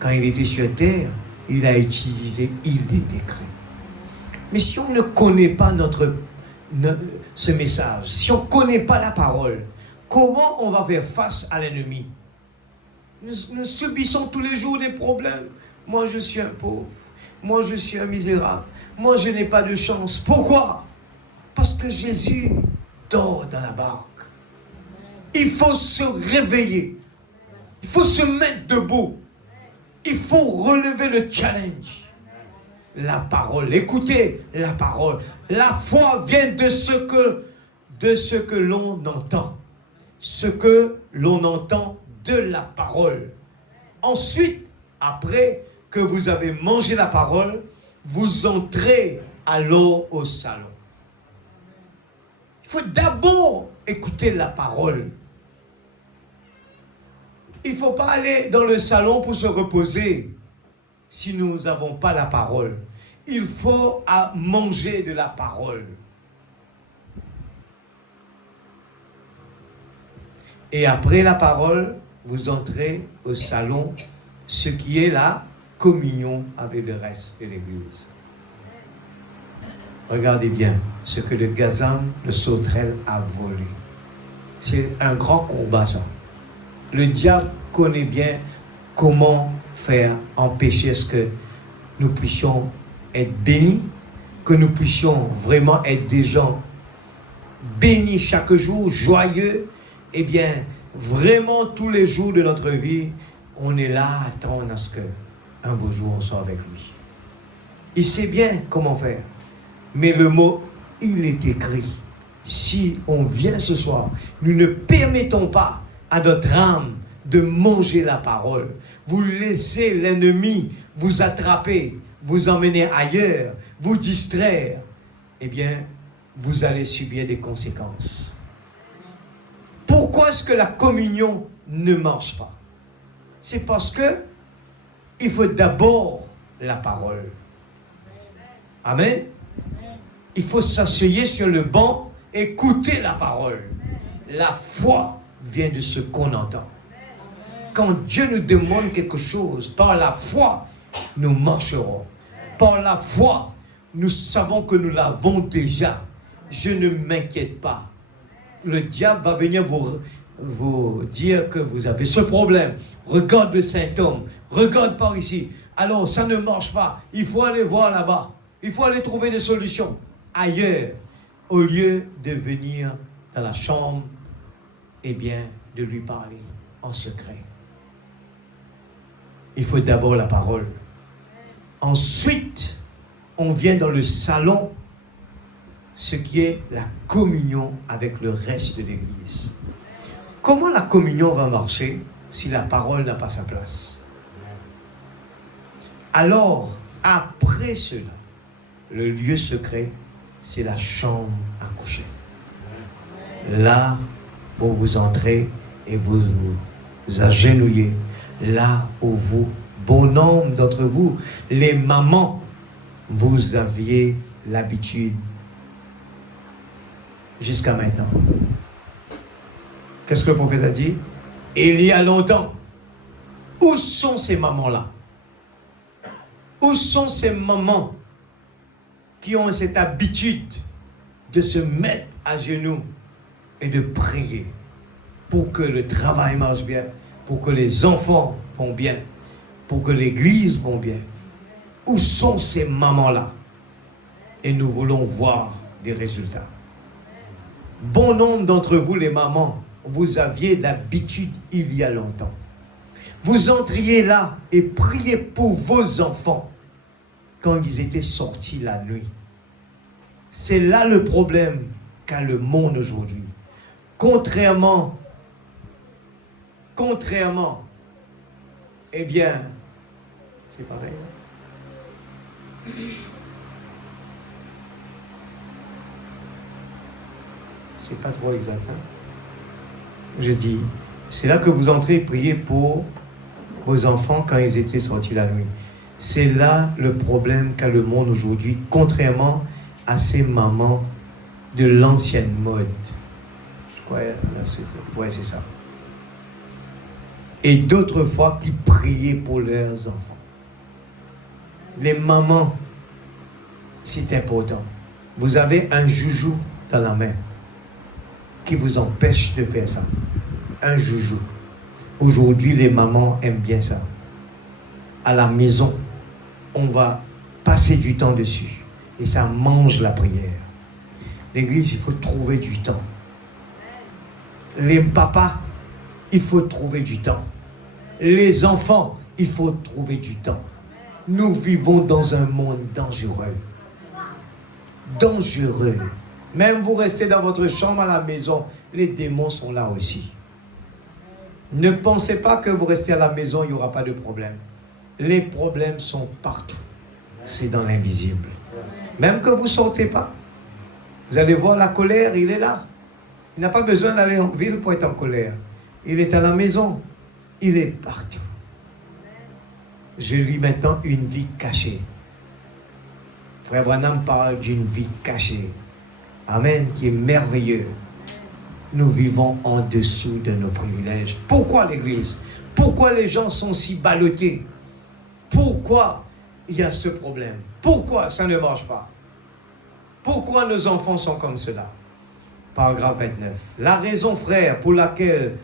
Quand il était sur terre, il a utilisé, il est écrit. Mais si on ne connaît pas ce message, si on ne connaît pas la parole, comment on va faire face à l'ennemi? Nous subissons tous les jours des problèmes. Moi, je suis un pauvre. Moi, je suis un misérable. Moi, je n'ai pas de chance. Pourquoi? Parce que Jésus dort dans la barque. Il faut se réveiller. Il faut se mettre debout. Il faut relever le challenge. La parole. Écoutez la parole. La foi vient de ce que l'on entend. Ce que l'on entend de la parole. Ensuite, après que vous avez mangé la parole, vous entrez alors au salon. Il faut d'abord écouter la parole. Il ne faut pas aller dans le salon pour se reposer si nous n'avons pas la parole. Il faut manger de la parole. Et après la parole, vous entrez au salon, ce qui est la communion avec le reste de l'Église. Regardez bien ce que le gazan, le sauterelle a volé. C'est un grand combat, ça. Le diable connaît bien comment faire empêcher ce que nous puissions être bénis, que nous puissions vraiment être des gens bénis chaque jour, joyeux. Eh bien, vraiment tous les jours de notre vie, on est là à attendre à ce qu'un beau jour on soit avec lui. Il sait bien comment faire. Mais le mot, il est écrit. Si on vient ce soir, nous ne permettons pas à notre âme de manger la parole. Vous laissez l'ennemi vous attraper, vous emmener ailleurs, vous distraire. Eh bien, vous allez subir des conséquences. Pourquoi est-ce que la communion ne marche pas? C'est parce que il faut d'abord la parole. Amen. Il faut s'asseoir sur le banc, écouter la parole. La foi vient de ce qu'on entend. Quand Dieu nous demande quelque chose, par la foi, nous marcherons. Par la foi, nous savons que nous l'avons déjà. Je ne m'inquiète pas. Le diable va venir vous dire que vous avez ce problème. Regarde le symptôme, regarde par ici. Alors, ça ne marche pas. Il faut aller voir là-bas. Il faut aller trouver des solutions ailleurs, au lieu de venir dans la chambre, eh bien, de lui parler en secret. Il faut d'abord la parole. Ensuite, on vient dans le salon, ce qui est la communion avec le reste de l'Église. Comment la communion va marcher si la parole n'a pas sa place? Alors, après cela, le lieu secret, c'est la chambre à coucher. Là où vous entrez et vous vous agenouillez, là où vous, bon nombre d'entre vous, les mamans, vous aviez l'habitude jusqu'à maintenant. Qu'est-ce que le prophète a dit? Il y a longtemps. Où sont ces mamans-là? Où sont ces mamans qui ont cette habitude de se mettre à genoux et de prier pour que le travail marche bien, pour que les enfants vont bien, pour que l'église vont bien? Où sont ces mamans-là? Et nous voulons voir des résultats. Bon nombre d'entre vous, les mamans, vous aviez l'habitude il y a longtemps. Vous entriez là et priez pour vos enfants quand ils étaient sortis la nuit. C'est là le problème qu'a le monde aujourd'hui. Contrairement, eh bien, c'est pareil. C'est pas trop exact. Hein? Je dis, c'est là que vous entrez et priez pour vos enfants quand ils étaient sortis la nuit. C'est là le problème qu'a le monde aujourd'hui, contrairement à ces mamans de l'ancienne mode. Je crois la suite. Ouais, c'est ça. Et d'autres fois qui priaient pour leurs enfants. Les mamans, c'est important. Vous avez un joujou dans la main qui vous empêche de faire ça. Un joujou. Aujourd'hui, les mamans aiment bien ça. À la maison, on va passer du temps dessus. Et ça mange la prière. L'église, il faut trouver du temps. Les papas, il faut trouver du temps. Les enfants, il faut trouver du temps. Nous vivons dans un monde dangereux. Dangereux. Même vous restez dans votre chambre à la maison, les démons sont là aussi. Ne pensez pas que vous restez à la maison, il n'y aura pas de problème. Les problèmes sont partout. C'est dans l'invisible. Même que vous ne sortez pas. Vous allez voir la colère, il est là. Il n'a pas besoin d'aller en ville pour être en colère. Il est à la maison. Il est partout. Je lis maintenant une vie cachée. Frère Branham parle d'une vie cachée. Amen, qui est merveilleux. Nous vivons en dessous de nos privilèges. Pourquoi l'Église? Pourquoi les gens sont si ballottés? Pourquoi il y a ce problème? Pourquoi ça ne marche pas? Pourquoi nos enfants sont comme cela? Paragraphe 29. La raison, frère, pour laquelle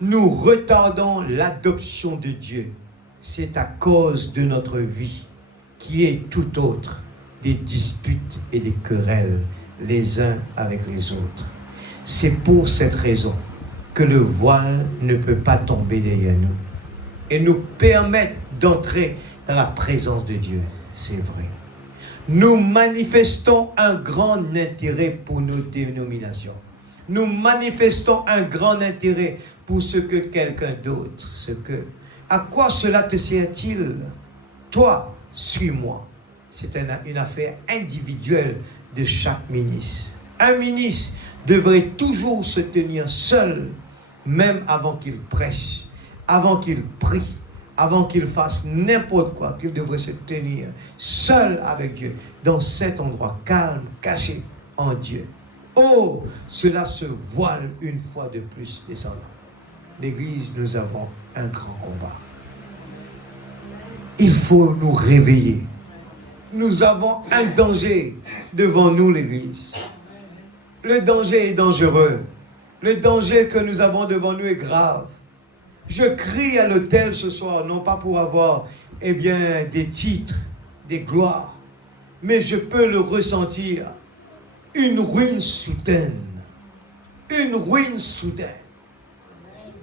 nous retardons l'adoption de Dieu, c'est à cause de notre vie, qui est tout autre, des disputes et des querelles, les uns avec les autres. C'est pour cette raison que le voile ne peut pas tomber derrière nous et nous permettre d'entrer dans la présence de Dieu. C'est vrai. Nous manifestons un grand intérêt pour nos dénominations. Nous manifestons un grand intérêt pour ce que quelqu'un d'autre, à quoi cela te sert-il? Toi, suis-moi. C'est une affaire individuelle de chaque ministre. Un ministre devrait toujours se tenir seul, même avant qu'il prêche, avant qu'il prie, avant qu'il fasse n'importe quoi, qu'il devrait se tenir seul avec Dieu, dans cet endroit calme, caché en Dieu. Oh, cela se voile une fois de plus, descendant. L'Église, nous avons un grand combat. Il faut nous réveiller. Nous avons un danger devant nous, l'Église. Le danger est dangereux. Le danger que nous avons devant nous est grave. Je crie à l'autel ce soir, non pas pour avoir, des titres, des gloires, mais je peux le ressentir. Une ruine soudaine. Une ruine soudaine.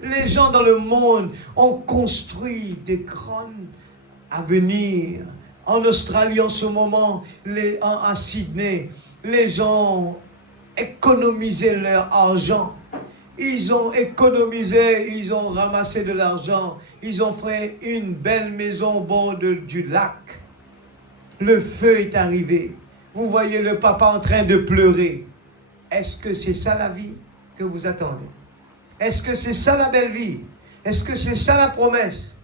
Les gens dans le monde ont construit des grands avenirs. En Australie, en ce moment, à Sydney, les gens ont économisé leur argent. Ils ont économisé, ils ont ramassé de l'argent. Ils ont fait une belle maison au bord du lac. Le feu est arrivé. Vous voyez le papa en train de pleurer. Est-ce que c'est ça la vie que vous attendez? Est-ce que c'est ça la belle vie? Est-ce que c'est ça la promesse?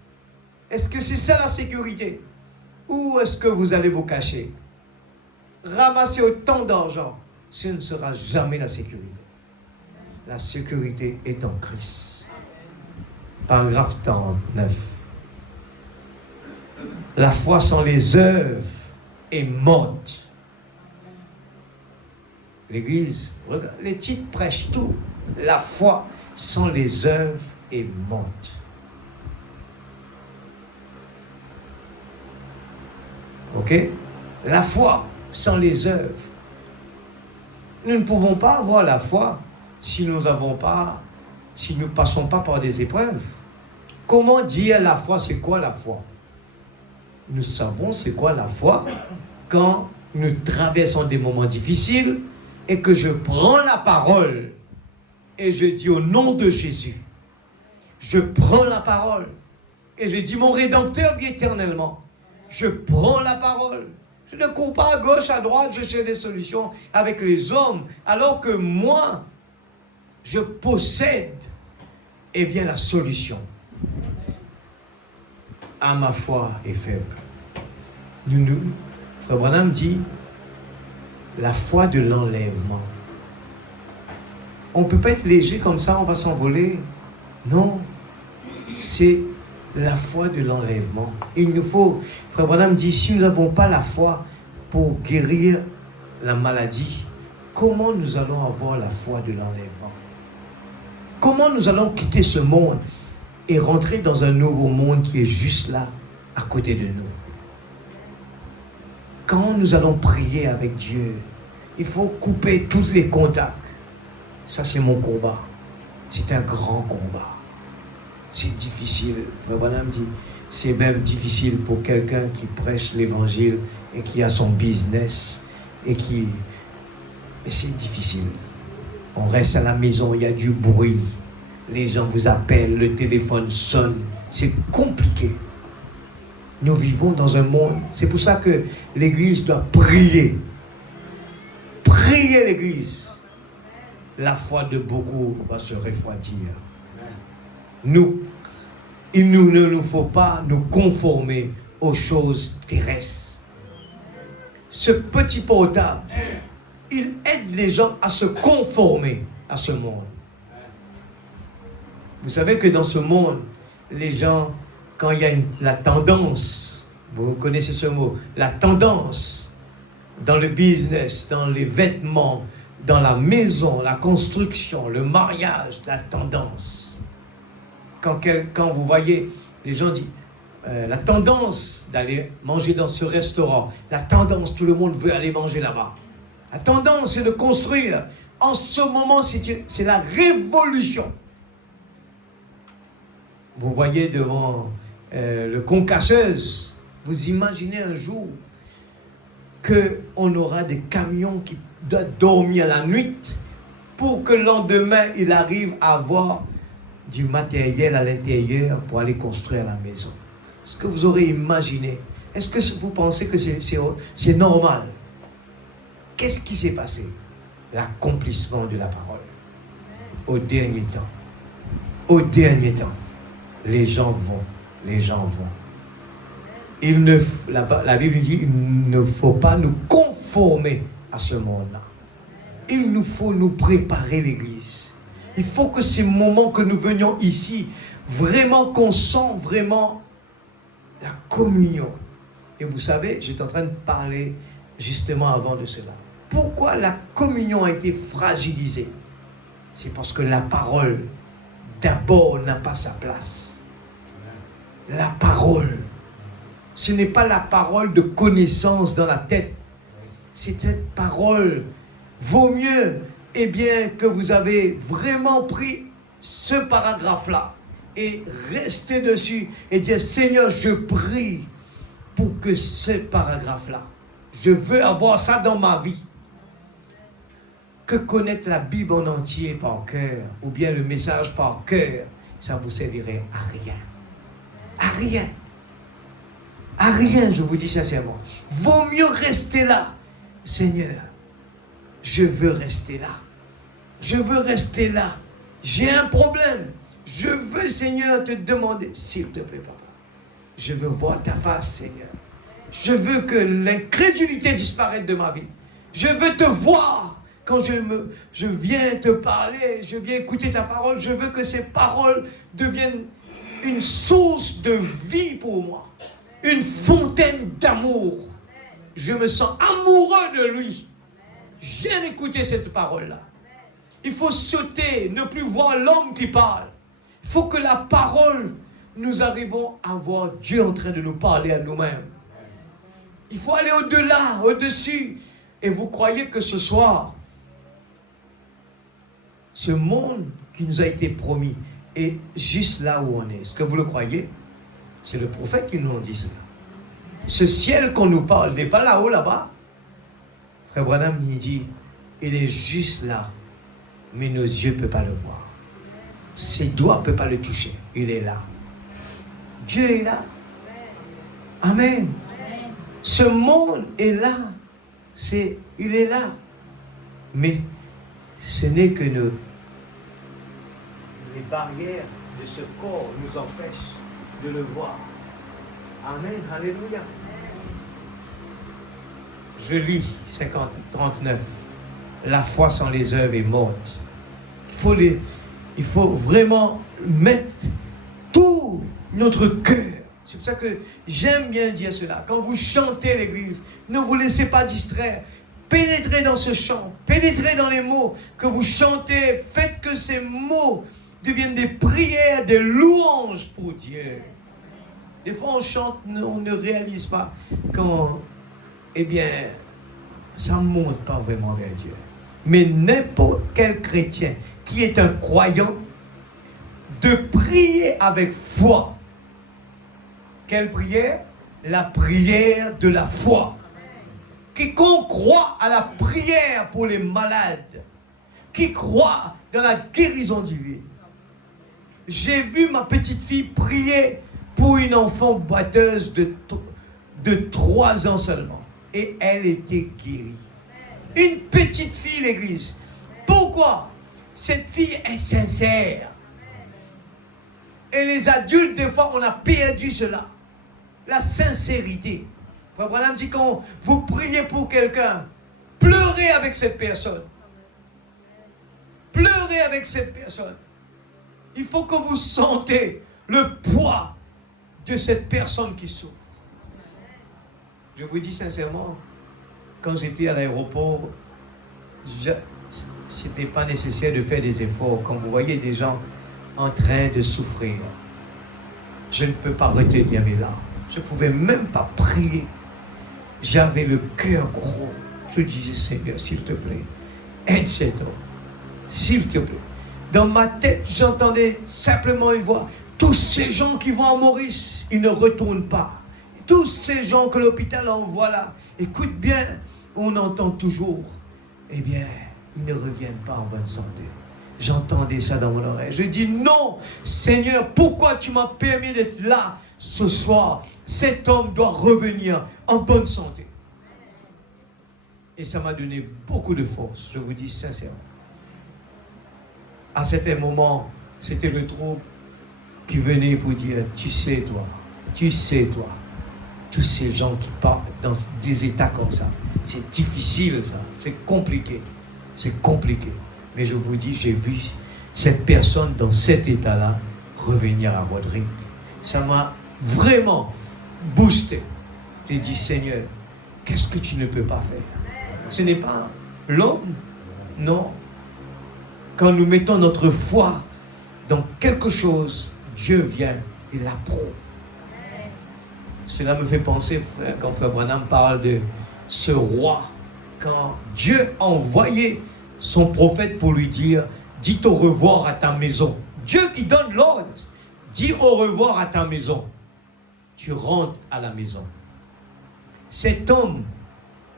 Est-ce que c'est ça la sécurité? Où est-ce que vous allez vous cacher? Ramasser autant d'argent, ce ne sera jamais la sécurité. La sécurité est en Christ. Paragraphe 39. La foi sans les œuvres est morte. L'Église, regarde, les titres prêchent tout. La foi sans les œuvres est morte. Ok? La foi sans les œuvres. Nous ne pouvons pas avoir la foi si nous ne passons pas par des épreuves. Comment dire la foi? C'est quoi la foi? Nous savons c'est quoi la foi quand nous traversons des moments difficiles et que je prends la parole et je dis au nom de Jésus, je prends la parole et je dis mon Rédempteur vit éternellement. Je prends la parole. Je ne cours pas à gauche, à droite, je cherche des solutions avec les hommes, alors que moi, je possède, la solution. Ah, ma foi est faible. Frère Branham dit, la foi de l'enlèvement. On ne peut pas être léger comme ça, on va s'envoler. Non, c'est la foi de l'enlèvement. Et il nous faut, Frère Branham dit, si nous n'avons pas la foi pour guérir la maladie, comment nous allons avoir la foi de l'enlèvement? Comment nous allons quitter ce monde et rentrer dans un nouveau monde qui est juste là, à côté de nous? Quand nous allons prier avec Dieu, il faut couper tous les contacts. Ça, c'est mon combat. C'est un grand combat. C'est difficile. Frère Branham dit, c'est même difficile pour quelqu'un qui prêche l'évangile et qui a son business mais c'est difficile. On reste à la maison, il y a du bruit. Les gens vous appellent, le téléphone sonne. C'est compliqué. Nous vivons dans un monde. C'est pour ça que l'Église doit prier. Prier l'Église. La foi de beaucoup va se refroidir. Il ne nous faut pas nous conformer aux choses terrestres. Ce petit portable, il aide les gens à se conformer à ce monde. Vous savez que dans ce monde, les gens, quand il y a la tendance, vous connaissez ce mot, la tendance dans le business, dans les vêtements, dans la maison, la construction, le mariage, la tendance. Quand vous voyez, les gens disent, la tendance d'aller manger dans ce restaurant, la tendance, tout le monde veut aller manger là-bas. La tendance, c'est de construire. En ce moment, c'est la révolution. Vous voyez devant le concasseuse, vous imaginez un jour qu'on aura des camions qui doivent dormir la nuit pour que le lendemain, il arrive à avoir du matériel à l'intérieur pour aller construire la maison. Est-ce que vous aurez imaginé? Est-ce que vous pensez que c'est normal? Qu'est-ce qui s'est passé? L'accomplissement de la parole. Au dernier temps. Au dernier temps. Les gens vont. Les gens vont. La Bible dit il ne faut pas nous conformer à ce monde-là. Il nous faut nous préparer l'Église. Il faut que ces moments que nous venions ici, vraiment qu'on sent vraiment la communion. Et vous savez, j'étais en train de parler justement avant de cela. Pourquoi la communion a été fragilisée? c'est parce que la parole, d'abord, n'a pas sa place. La parole, ce n'est pas la parole de connaissance dans la tête. C'est cette parole. Vaut mieux, eh bien, que vous avez vraiment pris ce paragraphe-là et rester dessus et dire, Seigneur, je prie pour que ce paragraphe-là, je veux avoir ça dans ma vie. Que connaître la Bible en entier par cœur, ou bien le message par cœur, ça vous servirait à rien. À rien. À rien, je vous dis sincèrement. Vaut mieux rester là. Seigneur, je veux rester là. Je veux rester là. J'ai un problème. Je veux, Seigneur, te demander, s'il te plaît, papa. Je veux voir ta face, Seigneur. Je veux que l'incrédulité disparaisse de ma vie. Je veux te voir quand je viens te parler, je viens écouter ta parole. Je veux que ces paroles deviennent une source de vie pour moi. Une fontaine d'amour. Je me sens amoureux de lui. J'aime écouter cette parole-là. Il faut sauter, ne plus voir l'homme qui parle. Il faut que la parole, nous arrivons à voir Dieu en train de nous parler à nous-mêmes. Il faut aller au-delà, au-dessus. Et vous croyez que ce soir, ce monde qui nous a été promis est juste là où on est. Est-ce que vous le croyez? C'est le prophète qui nous en dit cela. Ce ciel qu'on nous parle n'est pas là-haut, là-bas. Frère Branham il dit, il est juste là, mais nos yeux ne peuvent pas le voir. Ses doigts ne peuvent pas le toucher. Il est là. Dieu est là. Amen. Ce monde est là. Il est là. Mais ce n'est que les barrières de ce corps nous empêchent de le voir. Amen. Alléluia. Je lis 39. La foi sans les œuvres est morte. Il faut vraiment mettre tout notre cœur. C'est pour ça que j'aime bien dire cela. Quand vous chantez l'église, ne vous laissez pas distraire. Pénétrez dans ce chant. Pénétrez dans les mots que vous chantez. Faites que ces mots deviennent des prières, des louanges pour Dieu. Des fois, on chante, on ne réalise pas quand, eh bien, ça ne monte pas vraiment vers Dieu. Mais n'importe quel chrétien qui est un croyant, de prier avec foi. Quelle prière? La prière de la foi. Quiconque croit à la prière pour les malades, qui croit dans la guérison divine. J'ai vu ma petite fille prier pour une enfant boiteuse de 3 ans seulement. Et elle était guérie. Une petite fille, l'église. Pourquoi? Cette fille est sincère. Et les adultes, des fois, on a perdu cela. La sincérité. Frère Branham dit quand vous priez pour quelqu'un, pleurez avec cette personne. Pleurez avec cette personne. Il faut que vous sentez le poids de cette personne qui souffre. Je vous dis sincèrement, quand j'étais à l'aéroport, c'était pas nécessaire de faire des efforts. Quand vous voyez des gens en train de souffrir, je ne peux pas retenir mes larmes. Je ne pouvais même pas prier. J'avais le cœur gros. Je disais, Seigneur, s'il te plaît, aide cet homme. S'il te plaît. Dans ma tête, j'entendais simplement une voix. Tous ces gens qui vont à Maurice, ils ne retournent pas. Tous ces gens que l'hôpital envoie là, écoute bien, on entend toujours, eh bien, ils ne reviennent pas en bonne santé. J'entendais ça dans mon oreille. Je dis non, Seigneur, pourquoi tu m'as permis d'être là ce soir? Cet homme doit revenir en bonne santé. Et ça m'a donné beaucoup de force, je vous dis sincèrement. À certains moments, c'était le trouble qui venait pour dire, tu sais toi, tous ces gens qui partent dans des états comme ça, c'est difficile ça, c'est compliqué. Mais je vous dis, j'ai vu cette personne dans cet état-là revenir à Rodrigue. Ça m'a vraiment boosté. J'ai dit, Seigneur, qu'est-ce que tu ne peux pas faire? Ce n'est pas l'homme, non. Quand nous mettons notre foi dans quelque chose, Dieu vient et l'approuve. Cela me fait penser, frère, quand frère Branham parle de ce roi, quand Dieu a envoyé son prophète pour lui dire, dis au revoir à ta maison. Dieu qui donne l'ordre, dis au revoir à ta maison. Tu rentres à la maison. Cet homme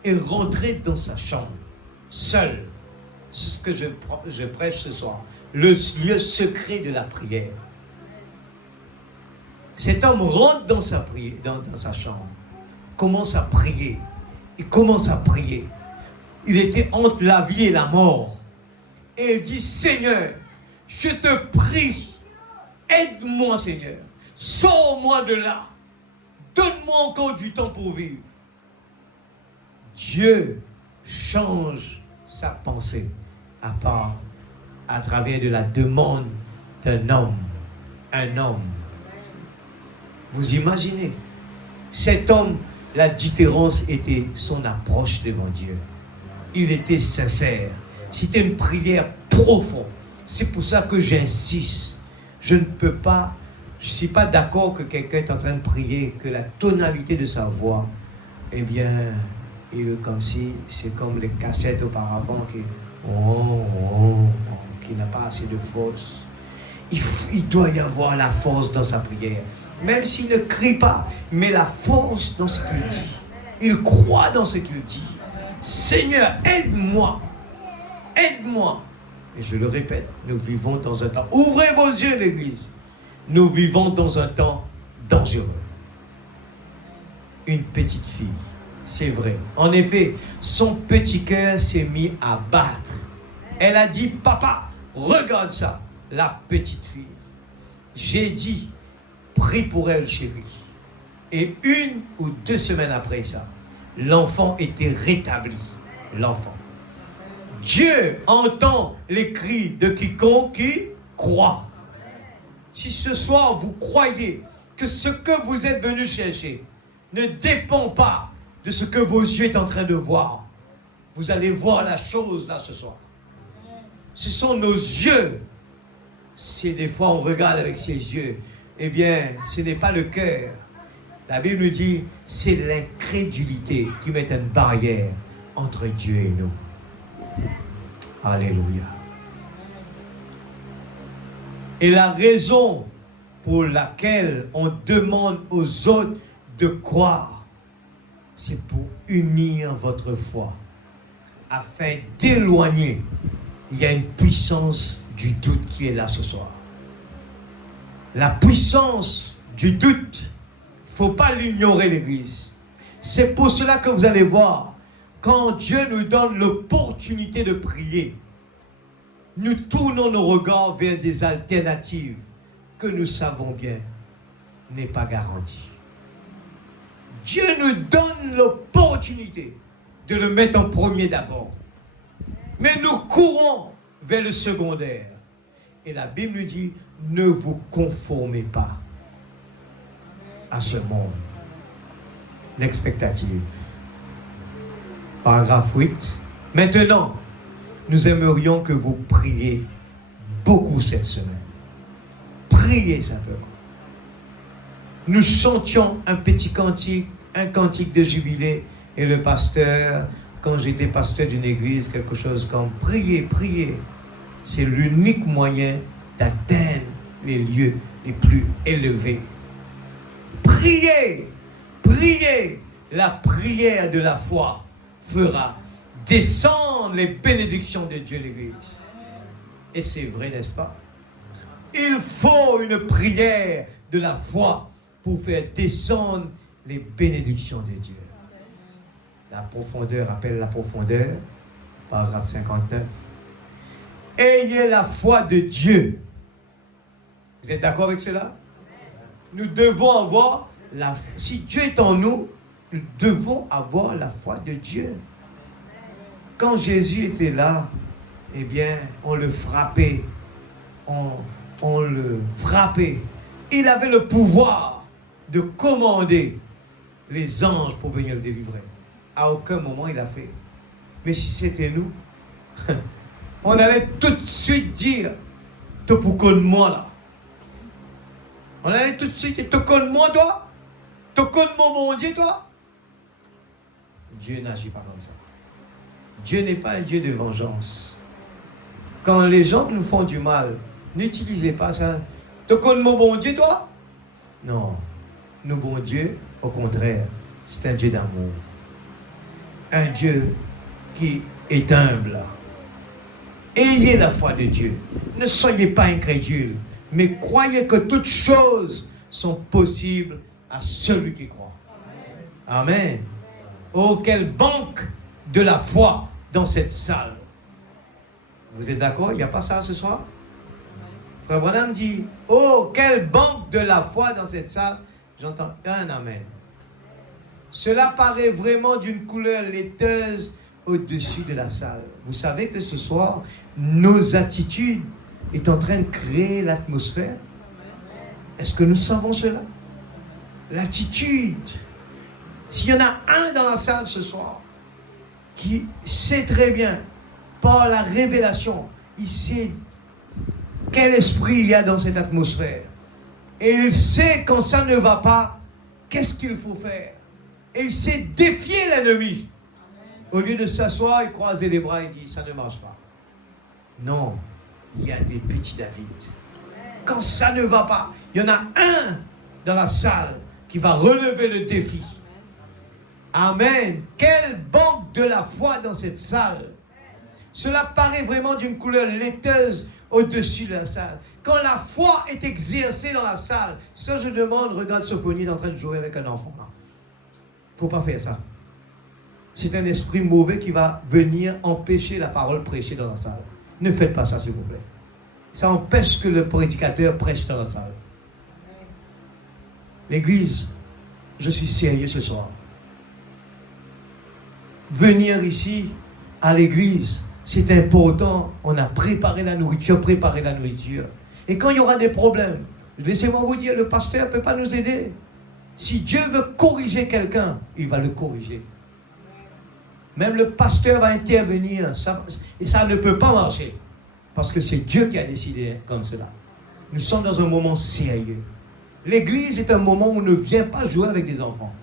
est rentré dans sa chambre, seul. C'est ce que je prêche ce soir. Le lieu secret de la prière. Cet homme rentre dans sa chambre, commence à prier. Il commence à prier. Il était entre la vie et la mort. Et il dit, Seigneur, je te prie, aide-moi Seigneur, sors-moi de là, donne-moi encore du temps pour vivre. Dieu change sa pensée à travers de la demande d'un homme. Un homme. Vous imaginez, cet homme, la différence était son approche devant Dieu. Il était sincère. C'était une prière profonde. C'est pour ça que j'insiste. Je ne suis pas d'accord que quelqu'un est en train de prier, que la tonalité de sa voix, eh bien, c'est comme les cassettes auparavant qui n'a pas assez de force. Il doit y avoir la force dans sa prière. Même s'il ne crie pas, mais la force dans ce qu'il dit. Il croit dans ce qu'il dit. Seigneur, aide-moi. Aide-moi. Et je le répète, nous vivons dans un temps. Ouvrez vos yeux, l'Église. Nous vivons dans un temps dangereux. Une petite fille, c'est vrai. En effet, son petit cœur s'est mis à battre. Elle a dit, papa, regarde ça, la petite fille. J'ai dit, prie pour elle, chérie. Et 1 ou 2 semaines après ça, l'enfant était rétabli. L'enfant. Dieu entend les cris de quiconque qui croit. Si ce soir vous croyez que ce que vous êtes venu chercher ne dépend pas de ce que vos yeux sont en train de voir, vous allez voir la chose là ce soir. Ce sont nos yeux. Si des fois on regarde avec ses yeux, eh bien, ce n'est pas le cœur. La Bible nous dit, c'est l'incrédulité qui met une barrière entre Dieu et nous. Alléluia. Et la raison pour laquelle on demande aux autres de croire, c'est pour unir votre foi, afin d'éloigner. Il y a une puissance du doute qui est là ce soir. La puissance du doute, il ne faut pas l'ignorer, l'Église. C'est pour cela que vous allez voir, quand Dieu nous donne l'opportunité de prier, nous tournons nos regards vers des alternatives que nous savons bien n'est pas garantie. Dieu nous donne l'opportunité de le mettre en premier d'abord. Mais nous courons vers le secondaire. Et la Bible nous dit, ne vous conformez pas à ce monde. L'expectative. Paragraphe 8. Maintenant, nous aimerions que vous priez beaucoup cette semaine. Priez simplement. Nous chantions un petit cantique, un cantique de jubilé, et le pasteur, quand j'étais pasteur d'une église, quelque chose comme priez, priez. C'est l'unique moyen d'atteindre les lieux les plus élevés. Priez, priez. La prière de la foi fera descendre les bénédictions de Dieu, l'Église. Et c'est vrai, n'est-ce pas? Il faut une prière de la foi pour faire descendre les bénédictions de Dieu. La profondeur appelle la profondeur, paragraphe 59. Ayez la foi de Dieu. Vous êtes d'accord avec cela? Nous devons avoir la foi. Si Dieu est en nous, nous devons avoir la foi de Dieu. Quand Jésus était là, eh bien, on le frappait. On le frappait. Il avait le pouvoir de commander les anges pour venir le délivrer. À aucun moment il a fait. Mais si c'était nous, on allait tout de suite dire, te pour moi là. On allait tout de suite dire, te connais moi toi? Te connais mon Dieu toi? Dieu n'agit pas comme ça. Dieu n'est pas un Dieu de vengeance. Quand les gens nous font du mal, n'utilisez pas ça. Te connais mon bon Dieu toi? Non. Nous bon Dieu, au contraire, c'est un Dieu d'amour. Un Dieu qui est humble. Ayez la foi de Dieu. Ne soyez pas incrédules, mais croyez que toutes choses sont possibles à celui qui croit. Amen. Oh, quelle banque de la foi dans cette salle. Vous êtes d'accord? Il n'y a pas ça ce soir? Frère Branham dit, oh, quelle banque de la foi dans cette salle. J'entends un amen. Cela paraît vraiment d'une couleur laiteuse au-dessus de la salle. Vous savez que ce soir, nos attitudes sont en train de créer l'atmosphère. Est-ce que nous savons cela? L'attitude. S'il y en a un dans la salle ce soir qui sait très bien, par la révélation, il sait quel esprit il y a dans cette atmosphère. Et il sait quand ça ne va pas, qu'est-ce qu'il faut faire. Et il sait défier l'ennemi. Au lieu de s'asseoir et croiser les bras et dire, ça ne marche pas. Non, il y a des petits David. Quand ça ne va pas, il y en a un dans la salle qui va relever le défi. Amen. Quelle banque de la foi dans cette salle. Cela paraît vraiment d'une couleur laiteuse au-dessus de la salle. Quand la foi est exercée dans la salle, c'est ça que je demande, regarde Sophonie est en train de jouer avec un enfant. Il ne faut pas faire ça. C'est un esprit mauvais qui va venir empêcher la parole prêchée dans la salle. Ne faites pas ça, s'il vous plaît. Ça empêche que le prédicateur prêche dans la salle. L'église, je suis sérieux ce soir. Venir ici, à l'église, c'est important. On a préparé la nourriture. Et quand il y aura des problèmes, laissez-moi vous dire, le pasteur ne peut pas nous aider. Si Dieu veut corriger quelqu'un, il va le corriger. Même le pasteur va intervenir. Et ça ne peut pas marcher. Parce que c'est Dieu qui a décidé comme cela. Nous sommes dans un moment sérieux. L'église est un moment où on ne vient pas jouer avec des enfants.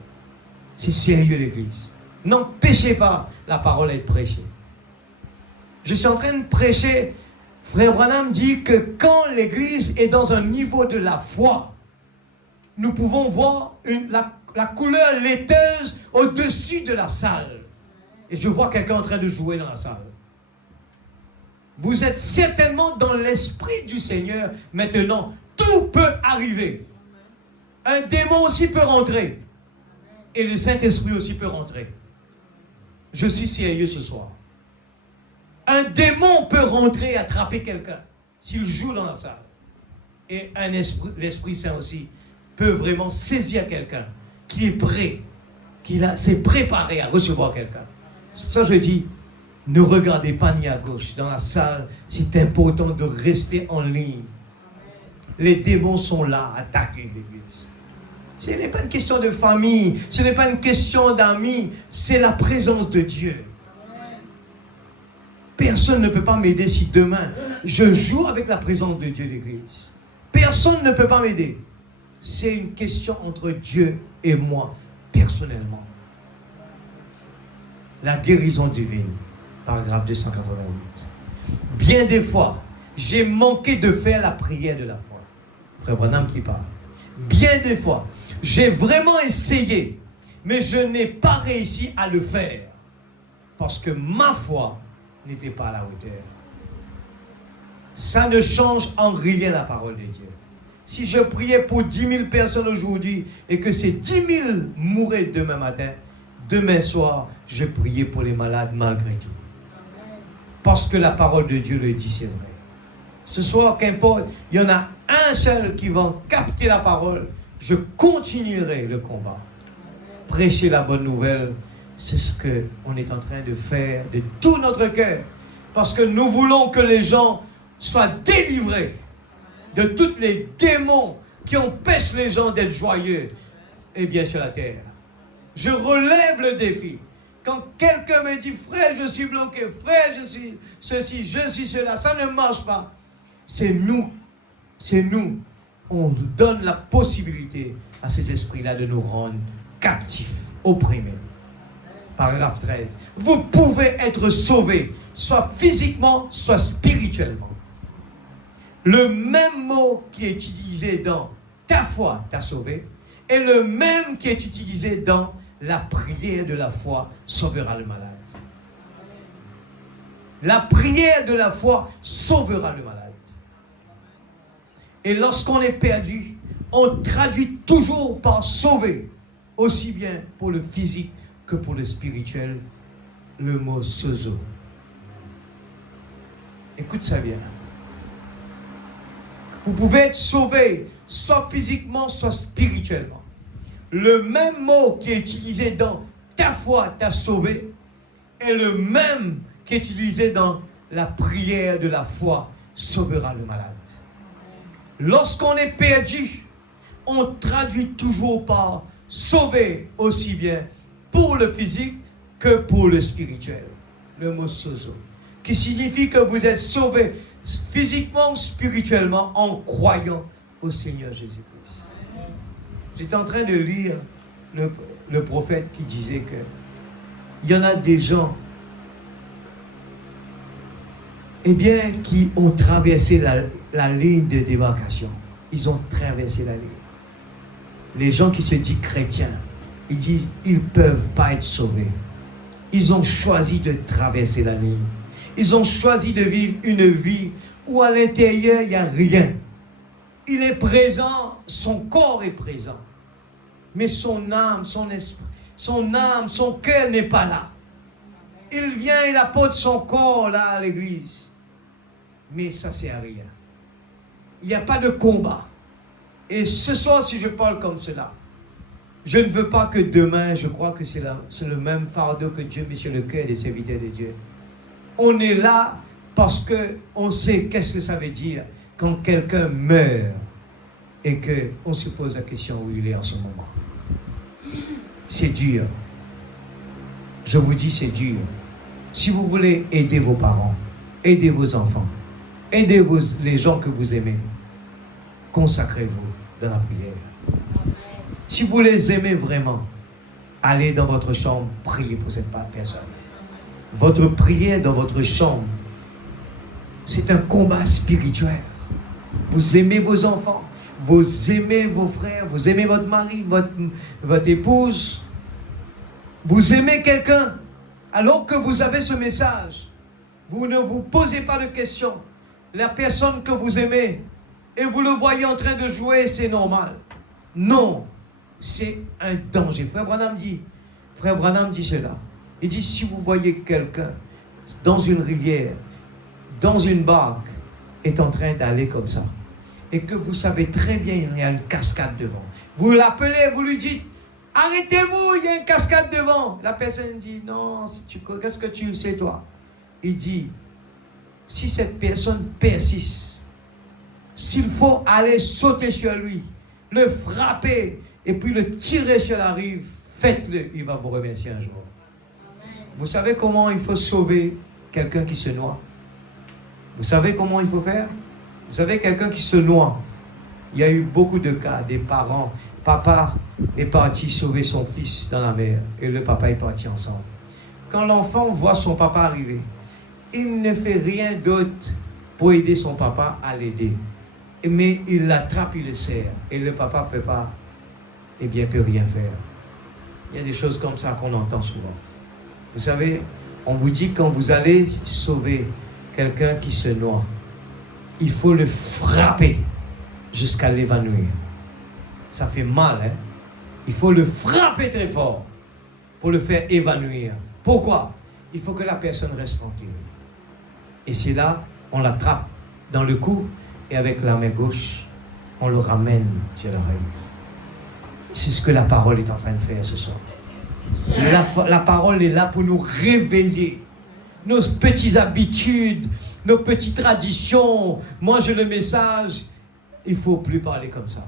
C'est sérieux l'église. N'empêchez pas la parole d'être prêchée. Je suis en train de prêcher. Frère Branham dit que quand l'église est dans un niveau de la foi, nous pouvons voir la couleur laiteuse au-dessus de la salle. Et je vois quelqu'un en train de jouer dans la salle. Vous êtes certainement dans l'esprit du Seigneur. Maintenant, tout peut arriver. Un démon aussi peut rentrer. Et le Saint-Esprit aussi peut rentrer. Je suis sérieux ce soir. Un démon peut rentrer et attraper quelqu'un s'il joue dans la salle. Et l'Esprit Saint aussi peut vraiment saisir quelqu'un qui est prêt, s'est préparé à recevoir quelqu'un. C'est pour ça que je dis, ne regardez pas ni à gauche. Dans la salle, c'est important de rester en ligne. Les démons sont là à attaquer l'église. Ce n'est pas une question de famille, ce n'est pas une question d'amis, c'est la présence de Dieu. Personne ne peut pas m'aider si demain je joue avec la présence de Dieu l'église. Personne ne peut pas m'aider. C'est une question entre Dieu et moi, personnellement. La guérison divine, paragraphe 288. Bien des fois, j'ai manqué de faire la prière de la foi. Frère Branham qui parle. Bien des fois, j'ai vraiment essayé, mais je n'ai pas réussi à le faire. Parce que ma foi n'était pas à la hauteur. Ça ne change en rien la parole de Dieu. Si je priais pour 10 000 personnes aujourd'hui et que ces 10 000 mouraient demain matin, demain soir, je priais pour les malades malgré tout. Parce que la parole de Dieu le dit, c'est vrai. Ce soir, qu'importe, il y en a un seul qui va capter la parole, je continuerai le combat. Prêcher la bonne nouvelle, c'est ce qu'on est en train de faire de tout notre cœur. Parce que nous voulons que les gens soient délivrés de tous les démons qui empêchent les gens d'être joyeux et bien sur la terre. Je relève le défi. Quand quelqu'un me dit, frère, je suis bloqué, frère, je suis ceci, je suis cela, ça ne marche pas. C'est nous. On donne la possibilité à ces esprits-là de nous rendre captifs, opprimés. Paragraphe 13. Vous pouvez être sauvés, soit physiquement, soit spirituellement. Le même mot qui est utilisé dans ta foi t'a sauvé est le même qui est utilisé dans la prière de la foi sauvera le malade. La prière de la foi sauvera le malade. Et lorsqu'on est perdu, on traduit toujours par sauver, aussi bien pour le physique que pour le spirituel, le mot sozo. Écoute ça bien. Vous pouvez être sauvé, soit physiquement, soit spirituellement. Le même mot qui est utilisé dans ta foi t'a sauvé est le même qui est utilisé dans la prière de la foi sauvera le malade. Lorsqu'on est perdu, on traduit toujours par sauver aussi bien pour le physique que pour le spirituel. Le mot sozo, qui signifie que vous êtes sauvé physiquement, spirituellement, en croyant au Seigneur Jésus-Christ. J'étais en train de lire le prophète qui disait que il y en a des gens qui ont traversé la ligne de démarcation. Ils ont traversé la ligne. Les gens qui se disent chrétiens, ils disent ils ne peuvent pas être sauvés. Ils ont choisi de traverser la ligne. Ils ont choisi de vivre une vie où à l'intérieur, il n'y a rien. Il est présent, son corps est présent. Mais son âme, son esprit, son cœur n'est pas là. Il vient, il apporte son corps là à l'église. Mais ça ne sert à rien. Il n'y a pas de combat. Et ce soir, si je parle comme cela, je ne veux pas que demain, je crois que c'est le même fardeau que Dieu met sur le cœur des serviteurs de Dieu. On est là parce qu'on sait qu'est-ce que ça veut dire quand quelqu'un meurt et qu'on se pose la question où il est en ce moment. C'est dur. Je vous dis, c'est dur. Si vous voulez aider vos parents, aider vos enfants, aider les gens que vous aimez, consacrez-vous dans la prière. Si vous les aimez vraiment, allez dans votre chambre, priez pour cette personne. Votre prière dans votre chambre, c'est un combat spirituel. Vous aimez vos enfants, vous aimez vos frères, vous aimez votre mari, votre épouse. Vous aimez quelqu'un, alors que vous avez ce message. Vous ne vous posez pas de questions. La personne que vous aimez, et vous le voyez en train de jouer, c'est normal. Non, c'est un danger. Frère Branham dit cela. Il dit, si vous voyez quelqu'un dans une rivière, dans une barque, est en train d'aller comme ça, et que vous savez très bien qu'il y a une cascade devant, vous l'appelez, vous lui dites, arrêtez-vous, il y a une cascade devant. La personne dit, non, qu'est-ce que tu sais toi? Il dit, si cette personne persiste, s'il faut aller sauter sur lui, le frapper, et puis le tirer sur la rive, faites-le, il va vous remercier un jour. Vous savez comment il faut sauver quelqu'un qui se noie? Vous savez comment il faut faire? Vous savez, quelqu'un qui se noie, il y a eu beaucoup de cas, des parents, papa est parti sauver son fils dans la mer, et le papa est parti ensemble. Quand l'enfant voit son papa arriver, il ne fait rien d'autre pour aider son papa à l'aider. Mais il l'attrape, il le serre, et le papa peut rien faire. Il y a des choses comme ça qu'on entend souvent. Vous savez, on vous dit quand vous allez sauver quelqu'un qui se noie, il faut le frapper jusqu'à l'évanouir. Ça fait mal, hein? Il faut le frapper très fort pour le faire évanouir. Pourquoi? Il faut que la personne reste tranquille. Et c'est là, on l'attrape dans le cou et avec la main gauche, on le ramène sur la rive. C'est ce que la parole est en train de faire ce soir. La parole est là pour nous réveiller. Nos petites habitudes, nos petites traditions. Moi, j'ai le message. Il ne faut plus parler comme ça.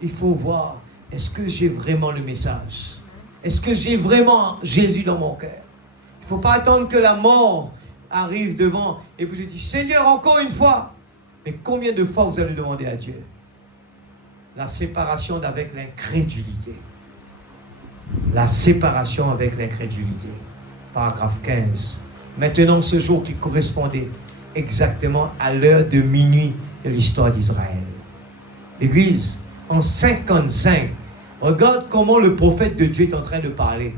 Il faut voir, est-ce que j'ai vraiment le message? Est-ce que j'ai vraiment Jésus dans mon cœur? Il ne faut pas attendre que la mort arrive devant et puis je dis, Seigneur, encore une fois. Mais combien de fois vous allez demander à Dieu? La séparation avec l'incrédulité. La séparation avec l'incrédulité. Paragraphe 15. Maintenant, ce jour qui correspondait exactement à l'heure de minuit de l'histoire d'Israël. L'Église, en 55, regarde comment le prophète de Dieu est en train de parler.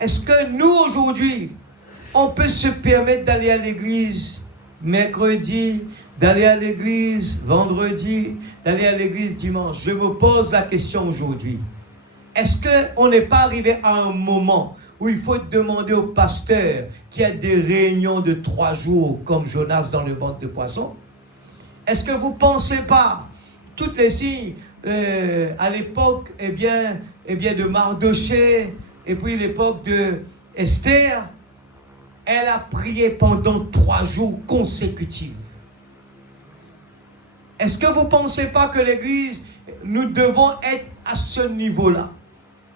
Est-ce que nous, aujourd'hui, on peut se permettre d'aller à l'église mercredi, d'aller à l'église vendredi, d'aller à l'église dimanche? Je me pose la question aujourd'hui. Est-ce qu'on n'est pas arrivé à un moment où il faut demander au pasteur qui a des réunions de 3 jours comme Jonas dans le ventre de poisson? Est-ce que vous ne pensez pas toutes les signes à l'époque de Mardoché et puis l'époque de Esther, elle a prié pendant 3 jours consécutifs. Est-ce que vous ne pensez pas que l'Église, nous devons être à ce niveau-là?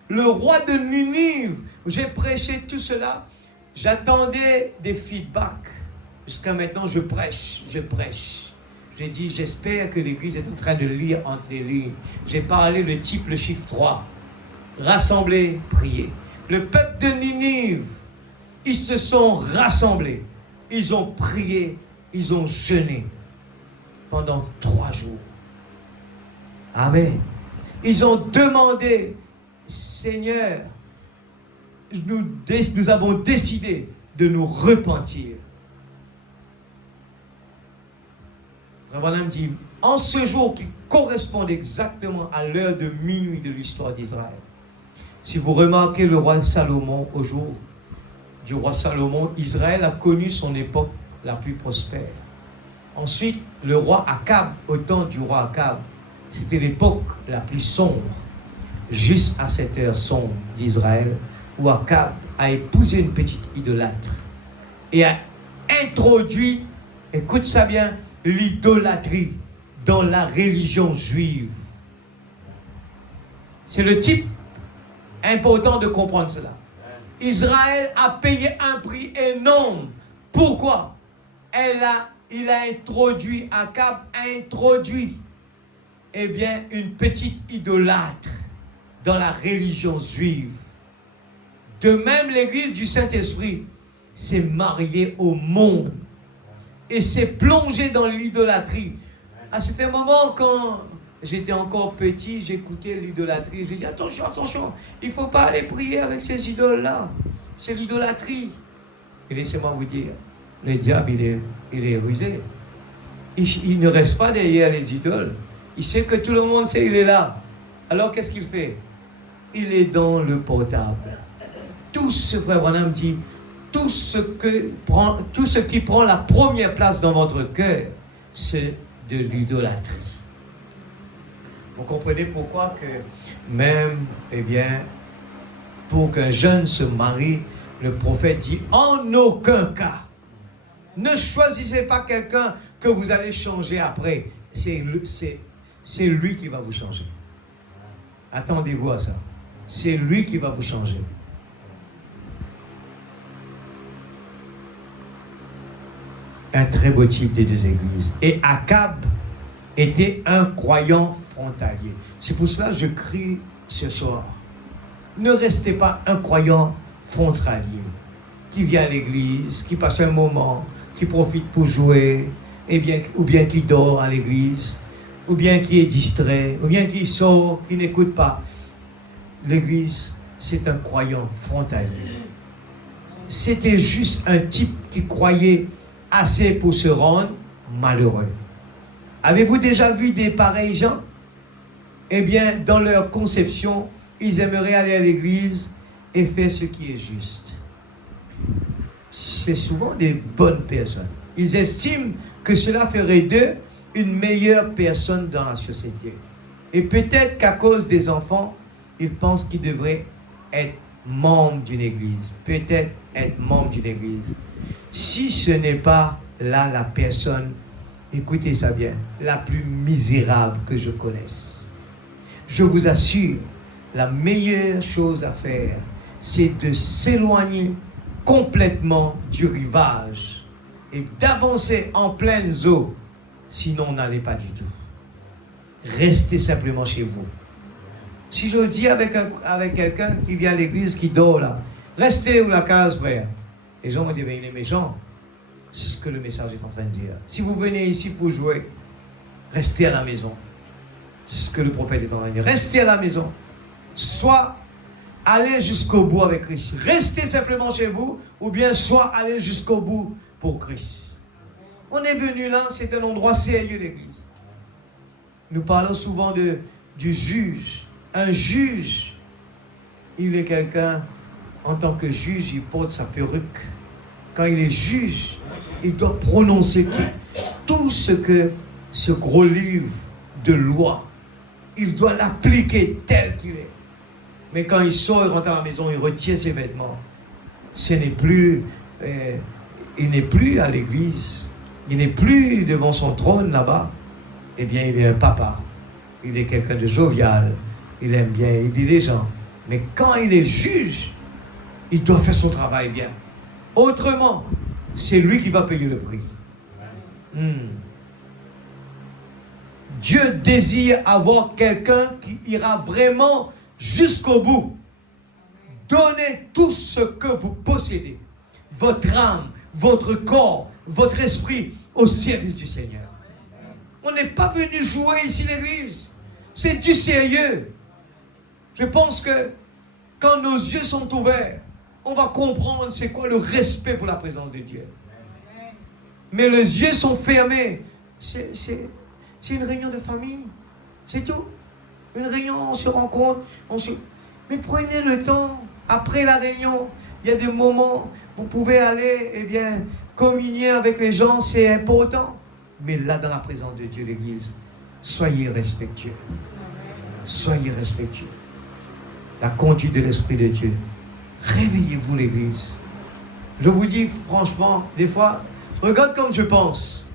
Le roi de Ninive, j'ai prêché tout cela, j'attendais des feedbacks. Jusqu'à maintenant, je prêche. J'ai dit, j'espère que l'Église est en train de lire entre les lignes. J'ai parlé le type, le chiffre 3. Rassembler, prier. Le peuple de Ninive, ils se sont rassemblés. Ils ont prié, ils ont jeûné pendant 3 jours. Amen. Ils ont demandé, Seigneur, nous avons décidé de nous repentir. Voilà, me dit, en ce jour qui correspond exactement à l'heure de minuit de l'histoire d'Israël, si vous remarquez le roi Salomon, au jour du roi Salomon, Israël a connu son époque la plus prospère. Ensuite, le roi Akab, au temps du roi Akab, c'était l'époque la plus sombre, juste à cette heure sombre d'Israël, où Akab a épousé une petite idolâtre et a introduit, écoute ça bien, l'idolâtrie dans la religion juive. C'est le type important de comprendre cela. Israël a payé un prix énorme. Pourquoi? Akab a introduit, une petite idolâtre dans la religion juive. De même, l'Église du Saint-Esprit s'est mariée au monde et s'est plongée dans l'idolâtrie. À certain moment, quand j'étais encore petit, j'écoutais l'idolâtrie. J'ai dit, attention, il ne faut pas aller prier avec ces idoles-là. C'est l'idolâtrie. Et laissez-moi vous dire, le diable, il est rusé. Il ne reste pas derrière les idoles. Il sait que tout le monde sait qu'il est là. Alors, qu'est-ce qu'il fait? Il est dans le portable. Tout ce, frère Branham dit, tout ce qui prend la première place dans votre cœur, c'est de l'idolâtrie. Vous comprenez pourquoi que même, pour qu'un jeune se marie, le prophète dit, en aucun cas, ne choisissez pas quelqu'un que vous allez changer après. C'est lui qui va vous changer. Attendez-vous à ça. C'est lui qui va vous changer. Un très beau type des deux églises. Et Akab était un croyant frontalier. C'est pour cela que je crie ce soir. Ne restez pas un croyant frontalier qui vient à l'église, qui passe un moment, qui profite pour jouer, ou bien qui dort à l'église, ou bien qui est distrait, ou bien qui sort, qui n'écoute pas. L'église, c'est un croyant frontalier. C'était juste un type qui croyait assez pour se rendre malheureux. Avez-vous déjà vu des pareils gens? Dans leur conception, ils aimeraient aller à l'église et faire ce qui est juste. C'est souvent des bonnes personnes. Ils estiment que cela ferait d'eux une meilleure personne dans la société. Et peut-être qu'à cause des enfants, ils pensent qu'ils devraient être membres d'une église. Peut-être être membre d'une église. Si ce n'est pas là la personne, écoutez ça bien, la plus misérable que je connaisse. Je vous assure, la meilleure chose à faire, c'est de s'éloigner complètement du rivage et d'avancer en pleine eau. Sinon, on n'allait pas du tout. Restez simplement chez vous. Si je dis avec quelqu'un qui vient à l'église, qui dort là, restez où la case, frère. Les gens vont dire, mais il est méchant. C'est ce que le message est en train de dire. Si vous venez ici pour jouer, restez à la maison. C'est ce que le prophète est en train de dire. Restez à la maison. Soit allez jusqu'au bout avec Christ. Restez simplement chez vous, ou bien soit allez jusqu'au bout pour Christ. On est venu là, c'est un endroit sérieux, l'église. Nous parlons souvent du juge. Un juge, il est quelqu'un, en tant que juge, il porte sa perruque. Quand il est juge, il doit prononcer tout ce que ce gros livre de loi, il doit l'appliquer tel qu'il est. Mais quand il sort, il rentre à la maison, il retient ses vêtements. Il n'est plus à l'église. Il n'est plus devant son trône là-bas. Eh bien, il est un papa. Il est quelqu'un de jovial. Il aime bien aider les gens. Mais quand il est juge, il doit faire son travail bien. Autrement, c'est lui qui va payer le prix. Dieu désire avoir quelqu'un qui ira vraiment jusqu'au bout. Donnez tout ce que vous possédez, votre âme, votre corps, votre esprit, au service du Seigneur. On n'est pas venu jouer ici l'église. C'est du sérieux. Je pense que quand nos yeux sont ouverts, on va comprendre c'est quoi le respect pour la présence de Dieu. Mais les yeux sont fermés. C'est une réunion de famille. C'est tout. Une réunion, on se rencontre. Mais prenez le temps. Après la réunion, il y a des moments, vous pouvez aller, communier avec les gens, c'est important. Mais là, dans la présence de Dieu, l'église, soyez respectueux. Soyez respectueux. La conduite de l'Esprit de Dieu. Réveillez-vous, l'église. Je vous dis franchement, des fois, regarde comme je pense.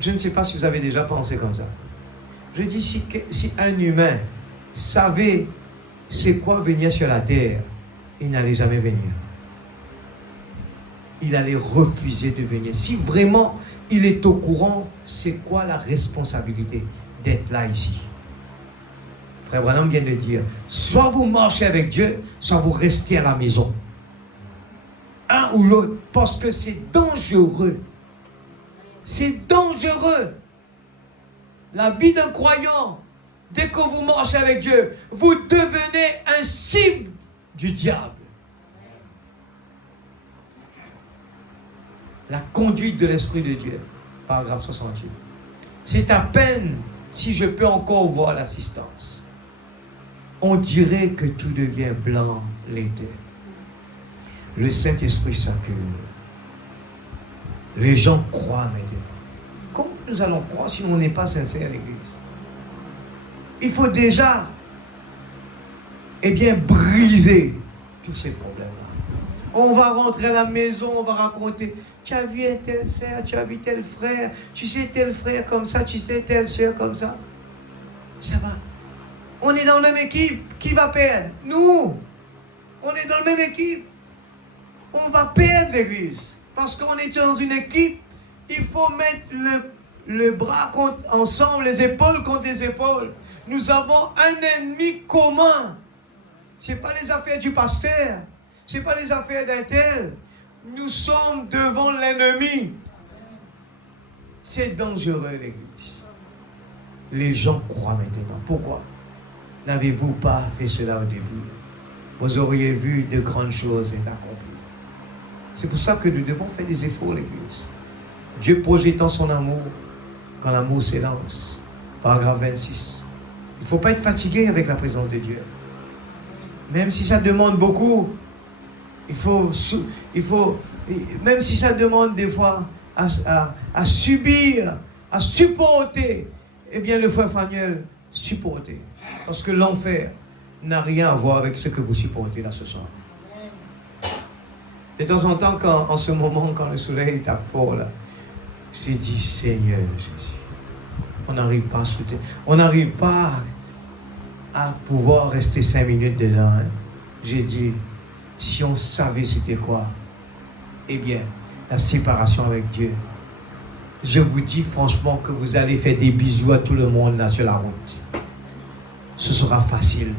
Je ne sais pas si vous avez déjà pensé comme ça. Je dis, si un humain savait c'est quoi venir sur la terre, il n'allait jamais venir. Il allait refuser de venir. Si vraiment il est au courant, c'est quoi la responsabilité d'être là ici? Frère Branham vient de dire, soit vous marchez avec Dieu, soit vous restez à la maison. Un ou l'autre, parce que c'est dangereux. C'est dangereux. La vie d'un croyant, dès que vous marchez avec Dieu, vous devenez un cible du diable. La conduite de l'Esprit de Dieu, paragraphe 68. C'est à peine si je peux encore voir l'assistance. On dirait que tout devient blanc l'été. Le Saint-Esprit s'accumule. Les gens croient maintenant. Comment nous allons croire si on n'est pas sincère à l'église? Il faut déjà, briser tous ces problèmes-là. On va rentrer à la maison, on va raconter, tu as vu un tel sœur, tu as vu tel frère, tu sais tel frère comme ça, tu sais telle sœur comme ça. Ça va. On est dans la même équipe. Qui va perdre? Nous. On est dans la même équipe. On va perdre l'église. Parce qu'on est dans une équipe, il faut mettre le bras ensemble, les épaules contre les épaules. Nous avons un ennemi commun. Ce n'est pas les affaires du pasteur. Ce n'est pas les affaires d'un tel. Nous sommes devant l'ennemi. C'est dangereux, l'église. Les gens croient maintenant. Pourquoi n'avez-vous pas fait cela au début? Vous auriez vu de grandes choses être accomplies. C'est pour ça que nous devons faire des efforts, l'église. Dieu projetant son amour, quand l'amour s'élance. Paragraphe 26. Il ne faut pas être fatigué avec la présence de Dieu. Même si ça demande beaucoup, même si ça demande des fois à subir, à supporter, le frère Faniel, supporter. Parce que l'enfer n'a rien à voir avec ce que vous supportez là ce soir. De temps en temps, en ce moment, quand le soleil tape fort là, j'ai dit, Seigneur Jésus, on n'arrive pas à soutenir, on n'arrive pas à pouvoir rester 5 minutes dedans. J'ai dit, Si on savait c'était quoi, eh bien, la séparation avec Dieu. Je vous dis franchement que vous allez faire des bisous à tout le monde là sur la route. Ce sera facile.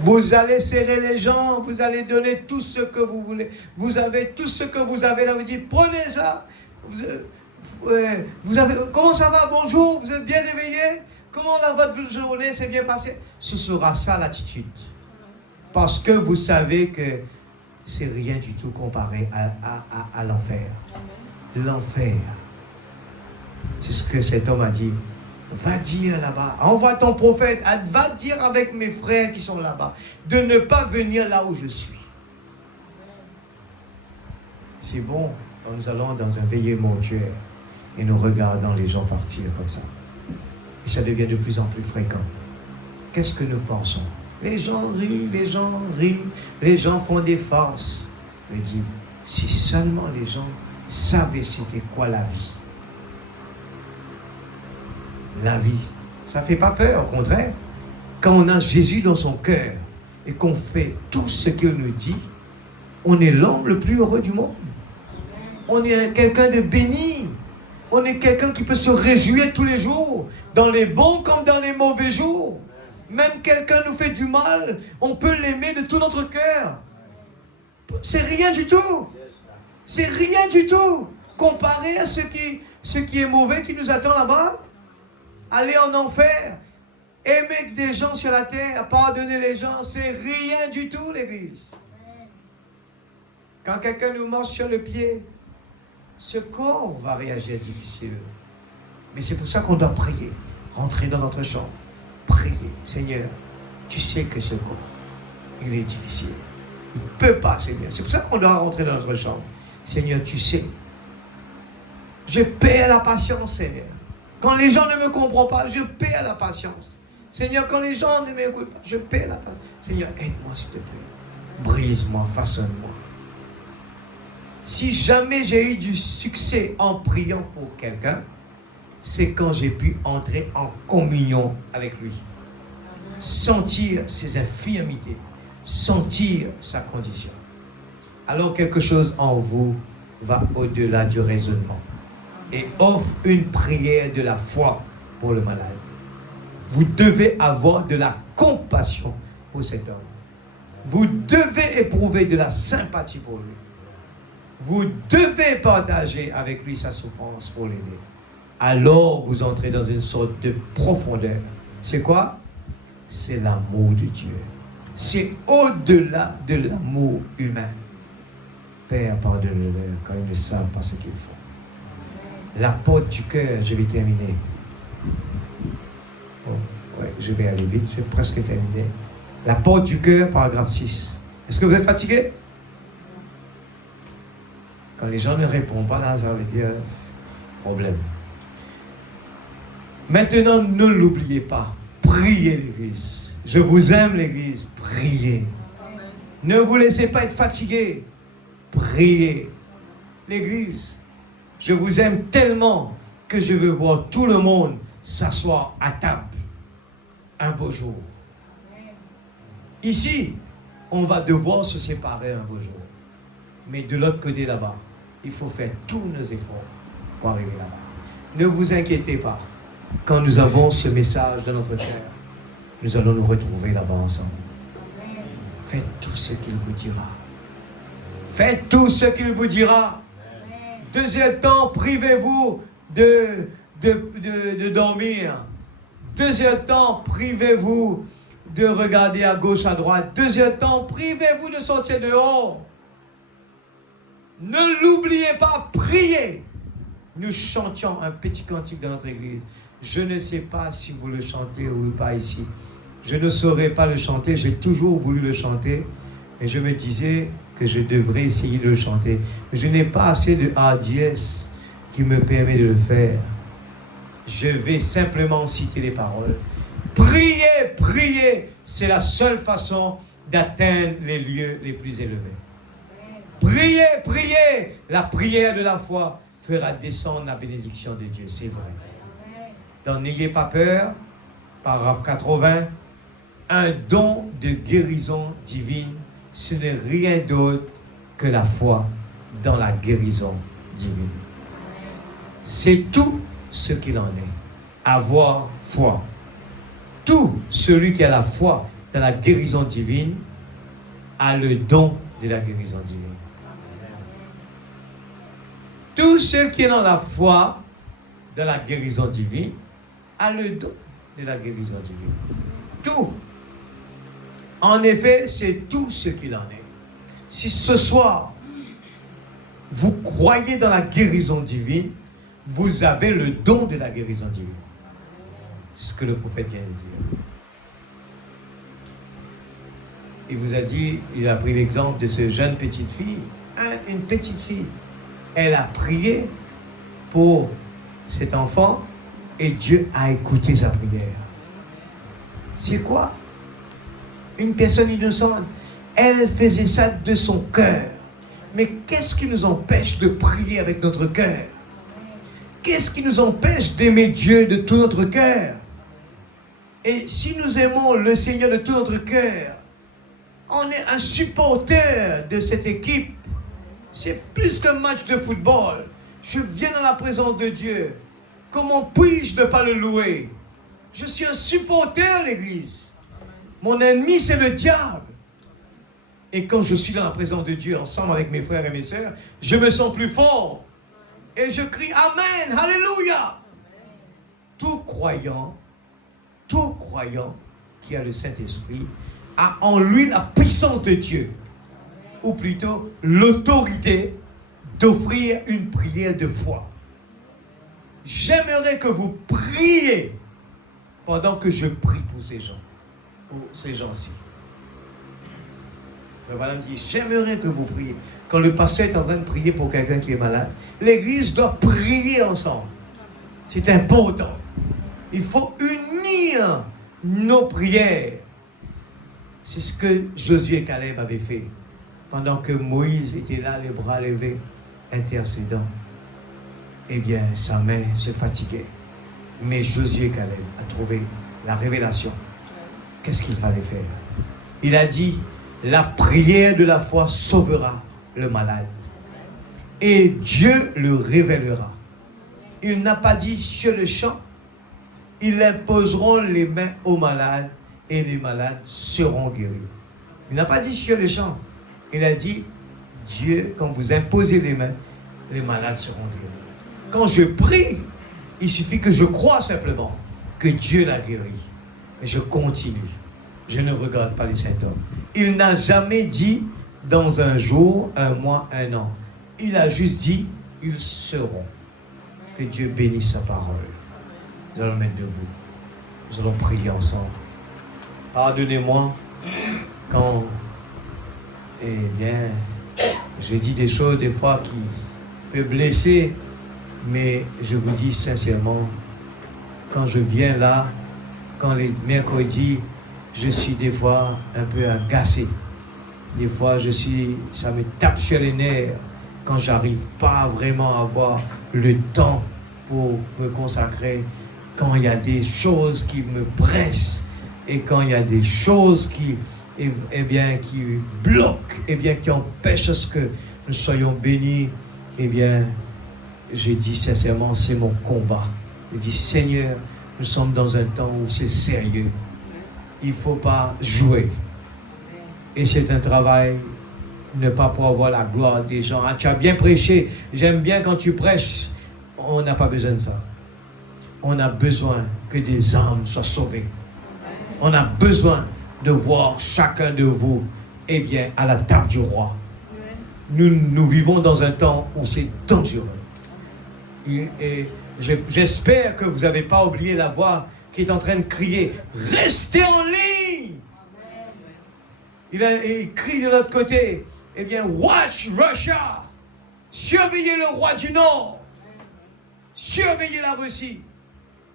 Vous allez serrer les gens, vous allez donner tout ce que vous voulez. Vous avez tout ce que vous avez là, vous dites, prenez ça. Vous avez, comment ça va? Bonjour, vous êtes bien réveillé? Comment votre journée s'est bien passée? Ce sera ça l'attitude. Parce que vous savez que c'est rien du tout comparé à l'enfer. L'enfer. C'est ce que cet homme a dit. Va dire là-bas, envoie ton prophète, va dire avec mes frères qui sont là-bas, de ne pas venir là où je suis. C'est bon, quand nous allons dans un veillée mortuaire et nous regardons les gens partir comme ça. Et ça devient de plus en plus fréquent. Qu'est-ce que nous pensons? Les gens rient, les gens font des farces. Je dis, si seulement les gens savaient c'était quoi la vie. La vie, ça ne fait pas peur, au contraire. Quand on a Jésus dans son cœur et qu'on fait tout ce qu'il nous dit, on est l'homme le plus heureux du monde. On est quelqu'un de béni. On est quelqu'un qui peut se réjouir tous les jours, dans les bons comme dans les mauvais jours. Même quelqu'un nous fait du mal, on peut l'aimer de tout notre cœur. C'est rien du tout. C'est rien du tout comparé à ce qui est mauvais qui nous attend là-bas. Aller en enfer, aimer des gens sur la terre, pardonner les gens, c'est rien du tout, l'Église. Quand quelqu'un nous marche sur le pied, ce corps va réagir difficile. Mais c'est pour ça qu'on doit prier, rentrer dans notre chambre, prier. Seigneur, tu sais que ce corps, il est difficile. Il ne peut pas, Seigneur. C'est pour ça qu'on doit rentrer dans notre chambre. Seigneur, tu sais. Je perds la patience, Seigneur. Quand les gens ne me comprennent pas, je perds la patience. Seigneur, quand les gens ne m'écoutent pas, je perds la patience. Seigneur, aide-moi s'il te plaît. Brise-moi, façonne-moi. Si jamais j'ai eu du succès en priant pour quelqu'un, c'est quand j'ai pu entrer en communion avec lui. Sentir ses infirmités, sentir sa condition. Alors quelque chose en vous va au-delà du raisonnement et offre une prière de la foi pour le malade. Vous devez avoir de la compassion pour cet homme. Vous devez éprouver de la sympathie pour lui. Vous devez partager avec lui sa souffrance pour l'aider. Alors vous entrez dans une sorte de profondeur. C'est quoi? C'est l'amour de Dieu. C'est au-delà de l'amour humain. Père, pardonne-leur quand ils ne savent pas ce qu'ils font. La porte du cœur, je vais terminer. Oh, ouais, je vais aller vite, je vais presque terminer. La porte du cœur, paragraphe 6. Est-ce que vous êtes fatigué? Quand les gens ne répondent pas, là, ça veut dire problème. Maintenant, ne l'oubliez pas. Priez l'Église. Je vous aime, l'Église. Priez. Ne vous laissez pas être fatigué. Priez. L'Église. Je vous aime tellement que je veux voir tout le monde s'asseoir à table un beau jour. Ici, on va devoir se séparer un beau jour. Mais de l'autre côté là-bas, il faut faire tous nos efforts pour arriver là-bas. Ne vous inquiétez pas. Quand nous avons ce message dans notre cœur, nous allons nous retrouver là-bas ensemble. Faites tout ce qu'il vous dira. Faites tout ce qu'il vous dira. Deuxième temps, privez-vous de dormir. Deuxième temps, privez-vous de regarder à gauche, à droite. Deuxième temps, privez-vous de sortir dehors. Ne l'oubliez pas, priez. Nous chantions un petit cantique dans notre église. Je ne sais pas si vous le chantez ou pas ici. Je ne saurais pas le chanter. J'ai toujours voulu le chanter. Et je me disais que je devrais essayer de le chanter. Mais je n'ai pas assez de hardiesse qui me permet de le faire. Je vais simplement citer les paroles. Priez, priez. C'est la seule façon d'atteindre les lieux les plus élevés. Priez, priez. La prière de la foi fera descendre la bénédiction de Dieu. C'est vrai. Donc n'ayez pas peur. Paragraphe 80. Un don de guérison divine ce n'est rien d'autre que la foi dans la guérison divine. C'est tout ce qu'il en est. Avoir foi. Tout celui qui a la foi dans la guérison divine a le don de la guérison divine. Tout ce qui est dans la foi dans la guérison divine a le don de la guérison divine. Tout. En effet, c'est tout ce qu'il en est. Si ce soir, vous croyez dans la guérison divine, vous avez le don de la guérison divine. C'est ce que le prophète vient de dire. Il vous a dit, il a pris l'exemple de cette jeune petite fille. Une petite fille. Elle a prié pour cet enfant et Dieu a écouté sa prière. C'est quoi? Une personne innocente. Elle faisait ça de son cœur. Mais qu'est-ce qui nous empêche de prier avec notre cœur? Qu'est-ce qui nous empêche d'aimer Dieu de tout notre cœur? Et si nous aimons le Seigneur de tout notre cœur, on est un supporter de cette équipe. C'est plus qu'un match de football. Je viens dans la présence de Dieu. Comment puis-je ne pas le louer? Je suis un supporter, l'Église. Mon ennemi, c'est le diable. Et quand je suis dans la présence de Dieu, ensemble avec mes frères et mes sœurs, je me sens plus fort. Et je crie Amen, Alléluia. Tout croyant qui a le Saint-Esprit, a en lui la puissance de Dieu. Ou plutôt l'autorité d'offrir une prière de foi. J'aimerais que vous priez pendant que je prie pour ces gens. Pour ces gens-ci. Le madame dit, j'aimerais que vous priez. Quand le pasteur est en train de prier pour quelqu'un qui est malade, l'église doit prier ensemble. C'est important. Il faut unir nos prières. C'est ce que Josué et Caleb avaient fait. Pendant que Moïse était là, les bras levés, intercédant. Eh bien, sa main se fatiguait. Mais Josué et Caleb a trouvé la révélation. Qu'est-ce qu'il fallait faire? Il a dit, la prière de la foi sauvera le malade. Et Dieu le révélera. Il n'a pas dit sur le champ, ils imposeront les mains aux malades et les malades seront guéris. Il n'a pas dit sur le champ. Il a dit, Dieu, quand vous imposez les mains, les malades seront guéris. Quand je prie, il suffit que je croie simplement que Dieu l'a guéri. Et je continue. Je ne regarde pas les symptômes. Il n'a jamais dit dans un jour, un mois, un an. Il a juste dit, ils seront. Que Dieu bénisse sa parole. Nous allons mettre debout. Nous allons prier ensemble. Pardonnez-moi quand, eh bien, je dis des choses des fois qui peuvent blesser, mais je vous dis sincèrement, quand je viens là, quand les mercredis, je suis des fois un peu agacé. Des fois, ça me tape sur les nerfs quand j'arrive pas vraiment à avoir le temps pour me consacrer, quand il y a des choses qui me pressent et quand il y a des choses qui bloquent, qui empêchent à ce que nous soyons bénis, je dis sincèrement, c'est mon combat. Je dis, Seigneur, nous sommes dans un temps où c'est sérieux. Il ne faut pas jouer. Et c'est un travail, ne pas pour avoir la gloire des gens. Ah, tu as bien prêché, j'aime bien quand tu prêches. On n'a pas besoin de ça. On a besoin que des âmes soient sauvées. On a besoin de voir chacun de vous, à la table du roi. Nous vivons dans un temps où c'est dangereux. Et j'espère que vous n'avez pas oublié la voix qui est en train de crier « Restez en ligne !» Il crie de l'autre côté « Watch Russia !» Surveillez le roi du Nord. Surveillez la Russie.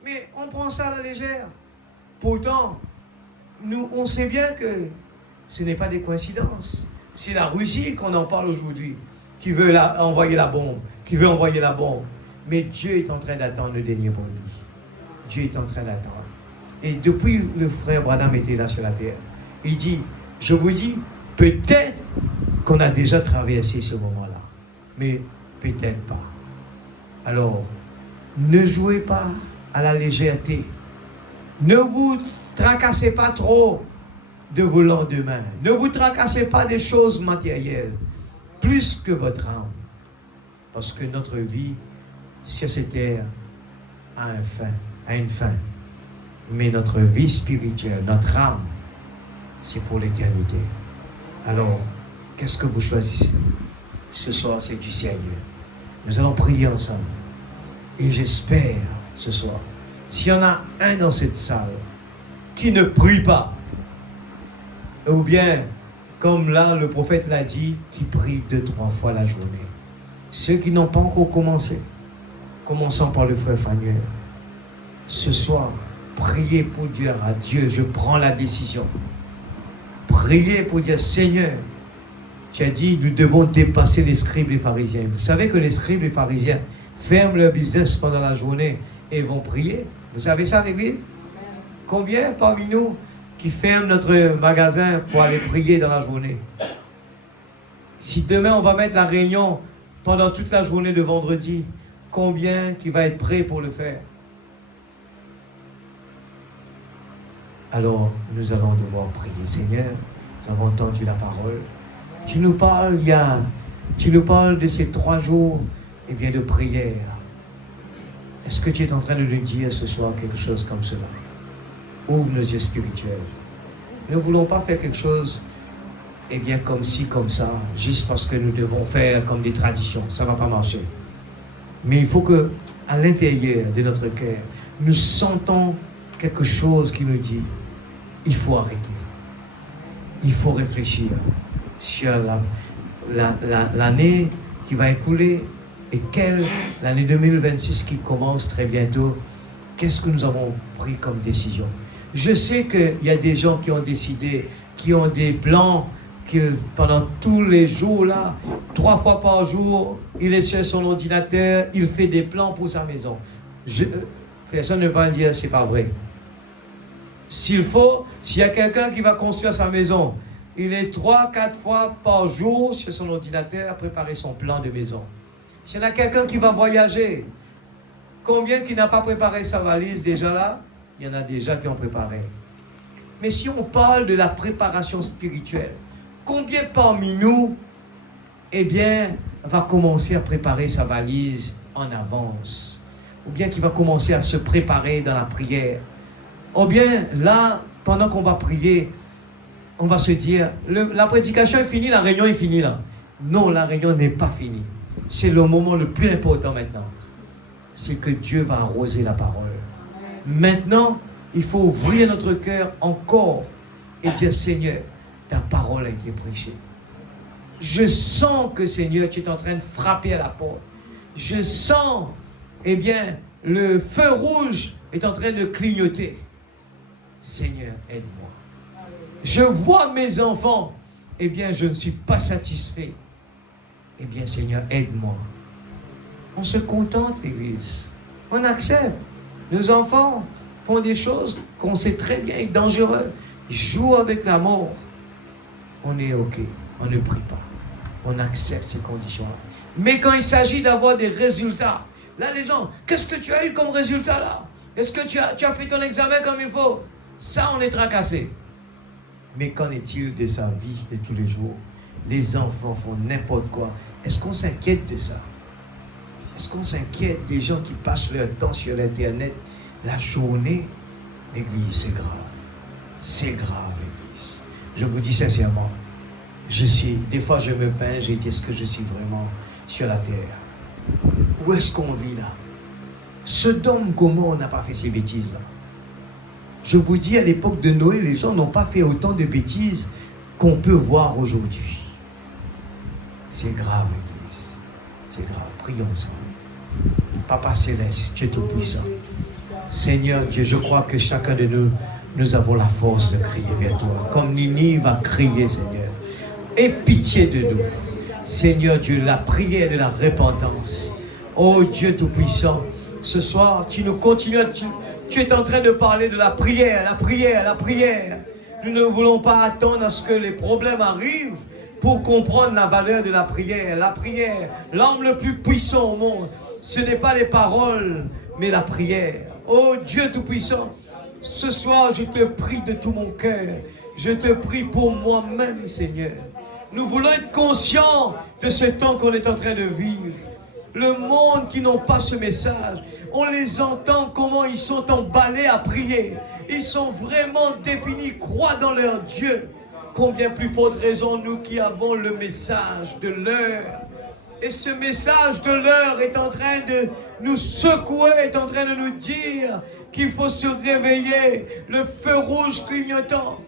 Mais on prend ça à la légère. Pourtant, on sait bien que ce n'est pas des coïncidences. C'est la Russie qu'on en parle aujourd'hui, qui veut envoyer la bombe, Mais Dieu est en train d'attendre le dernier pour lui. Dieu est en train d'attendre. Et depuis le frère Branham était là sur la terre, il dit, je vous dis, Peut-être qu'on a déjà traversé ce moment-là, mais peut-être pas. Alors, ne jouez pas à la légèreté. Ne vous tracassez pas trop de vos lendemains. Ne vous tracassez pas des choses matérielles, plus que votre âme. Parce que notre vie sur cette terre a une fin. Mais notre vie spirituelle, notre âme, c'est pour l'éternité. Alors, qu'est-ce que vous choisissez? Ce soir, c'est du sérieux. Nous allons prier ensemble. Et j'espère, ce soir, s'il y en a un dans cette salle qui ne prie pas, ou bien, comme là, le prophète l'a dit, qui prie 2-3 fois la journée. Ceux qui n'ont pas encore commencé, commençons par le frère Fanuel. Ce soir, priez pour dire à Dieu, je prends la décision. Priez pour dire, Seigneur, tu as dit, nous devons dépasser les scribes et les pharisiens. Vous savez que les scribes et les pharisiens ferment leur business pendant la journée et vont prier. Vous savez ça, l'église? Combien parmi nous qui ferment notre magasin pour aller prier dans la journée? Si demain on va mettre la réunion pendant toute la journée de vendredi, combien qui va être prêt pour le faire? Alors, nous allons devoir prier. Seigneur, nous avons entendu la parole. Tu nous parles, de ces 3 jours, de prière. Est-ce que tu es en train de nous dire ce soir quelque chose comme cela? Ouvre nos yeux spirituels. Nous ne voulons pas faire quelque chose, comme ci, comme ça, juste parce que nous devons faire comme des traditions. Ça ne va pas marcher. Mais il faut que, à l'intérieur de notre cœur, nous sentons quelque chose qui nous dit, il faut arrêter. Il faut réfléchir sur l'année qui va écouler et l'année 2026 qui commence très bientôt. Qu'est-ce que nous avons pris comme décision? Je sais qu'il y a des gens qui ont décidé, qui ont des plans, pendant tous les jours là, 3 fois par jour, il est sur son ordinateur, il fait des plans pour sa maison. Personne ne va dire c'est pas vrai. S'il y a quelqu'un qui va construire sa maison, il est 3-4 fois par jour sur son ordinateur à préparer son plan de maison. S'il y en a quelqu'un qui va voyager, combien qui n'a pas préparé sa valise déjà là? Il y en a déjà qui ont préparé. Mais si on parle de la préparation spirituelle, combien parmi nous, va commencer à préparer sa valise en avance? Ou bien qui va commencer à se préparer dans la prière? Ou bien là, pendant qu'on va prier, on va se dire, la prédication est finie, la réunion est finie là. Non, la réunion n'est pas finie. C'est le moment le plus important maintenant. C'est que Dieu va arroser la parole. Maintenant, il faut ouvrir notre cœur encore et dire, Seigneur, ta parole a été prêchée. Je sens que, Seigneur, tu es en train de frapper à la porte. Je sens, le feu rouge est en train de clignoter. Seigneur, aide-moi. Je vois mes enfants, je ne suis pas satisfait. Seigneur, aide-moi. On se contente, l'Église. On accepte. Nos enfants font des choses qu'on sait très bien être dangereuses. Ils jouent avec la mort. On est OK. On ne prie pas. On accepte ces conditions-là. Mais quand il s'agit d'avoir des résultats, là, les gens, qu'est-ce que tu as eu comme résultat là? Est-ce que tu as fait ton examen comme il faut? Ça, on est tracassé. Mais qu'en est-il de sa vie de tous les jours? Les enfants font n'importe quoi. Est-ce qu'on s'inquiète de ça? Est-ce qu'on s'inquiète des gens qui passent leur temps sur l'Internet la journée? L'Église, c'est grave. C'est grave, l'Église. Je vous dis sincèrement, des fois je me peins, je dis, est-ce que je suis vraiment sur la terre? Où est-ce qu'on vit là? Sodome, comment on n'a pas fait ces bêtises-là? Je vous dis, à l'époque de Noé, les gens n'ont pas fait autant de bêtises qu'on peut voir aujourd'hui. C'est grave, l'Église. C'est grave. Prions ensemble. Papa Céleste, Dieu Tout-Puissant. Seigneur Dieu, je crois que chacun de nous avons la force de crier vers toi. Comme Nini va crier, Seigneur. Aie pitié de nous. Seigneur Dieu, la prière de la repentance. Oh Dieu Tout-Puissant, ce soir, tu nous continues, tu es en train de parler de la prière, la prière, la prière. Nous ne voulons pas attendre à ce que les problèmes arrivent pour comprendre la valeur de la prière. La prière, l'arme le plus puissant au monde, ce n'est pas les paroles, mais la prière. Oh Dieu Tout-Puissant, ce soir je te prie de tout mon cœur. Je te prie pour moi-même, Seigneur. Nous voulons être conscients de ce temps qu'on est en train de vivre. Le monde qui n'ont pas ce message, on les entend comment ils sont emballés à prier. Ils sont vraiment définis, croient dans leur Dieu. Combien plus forte raison nous qui avons le message de l'heure. Et ce message de l'heure est en train de nous secouer, est en train de nous dire qu'il faut se réveiller, le feu rouge clignotant.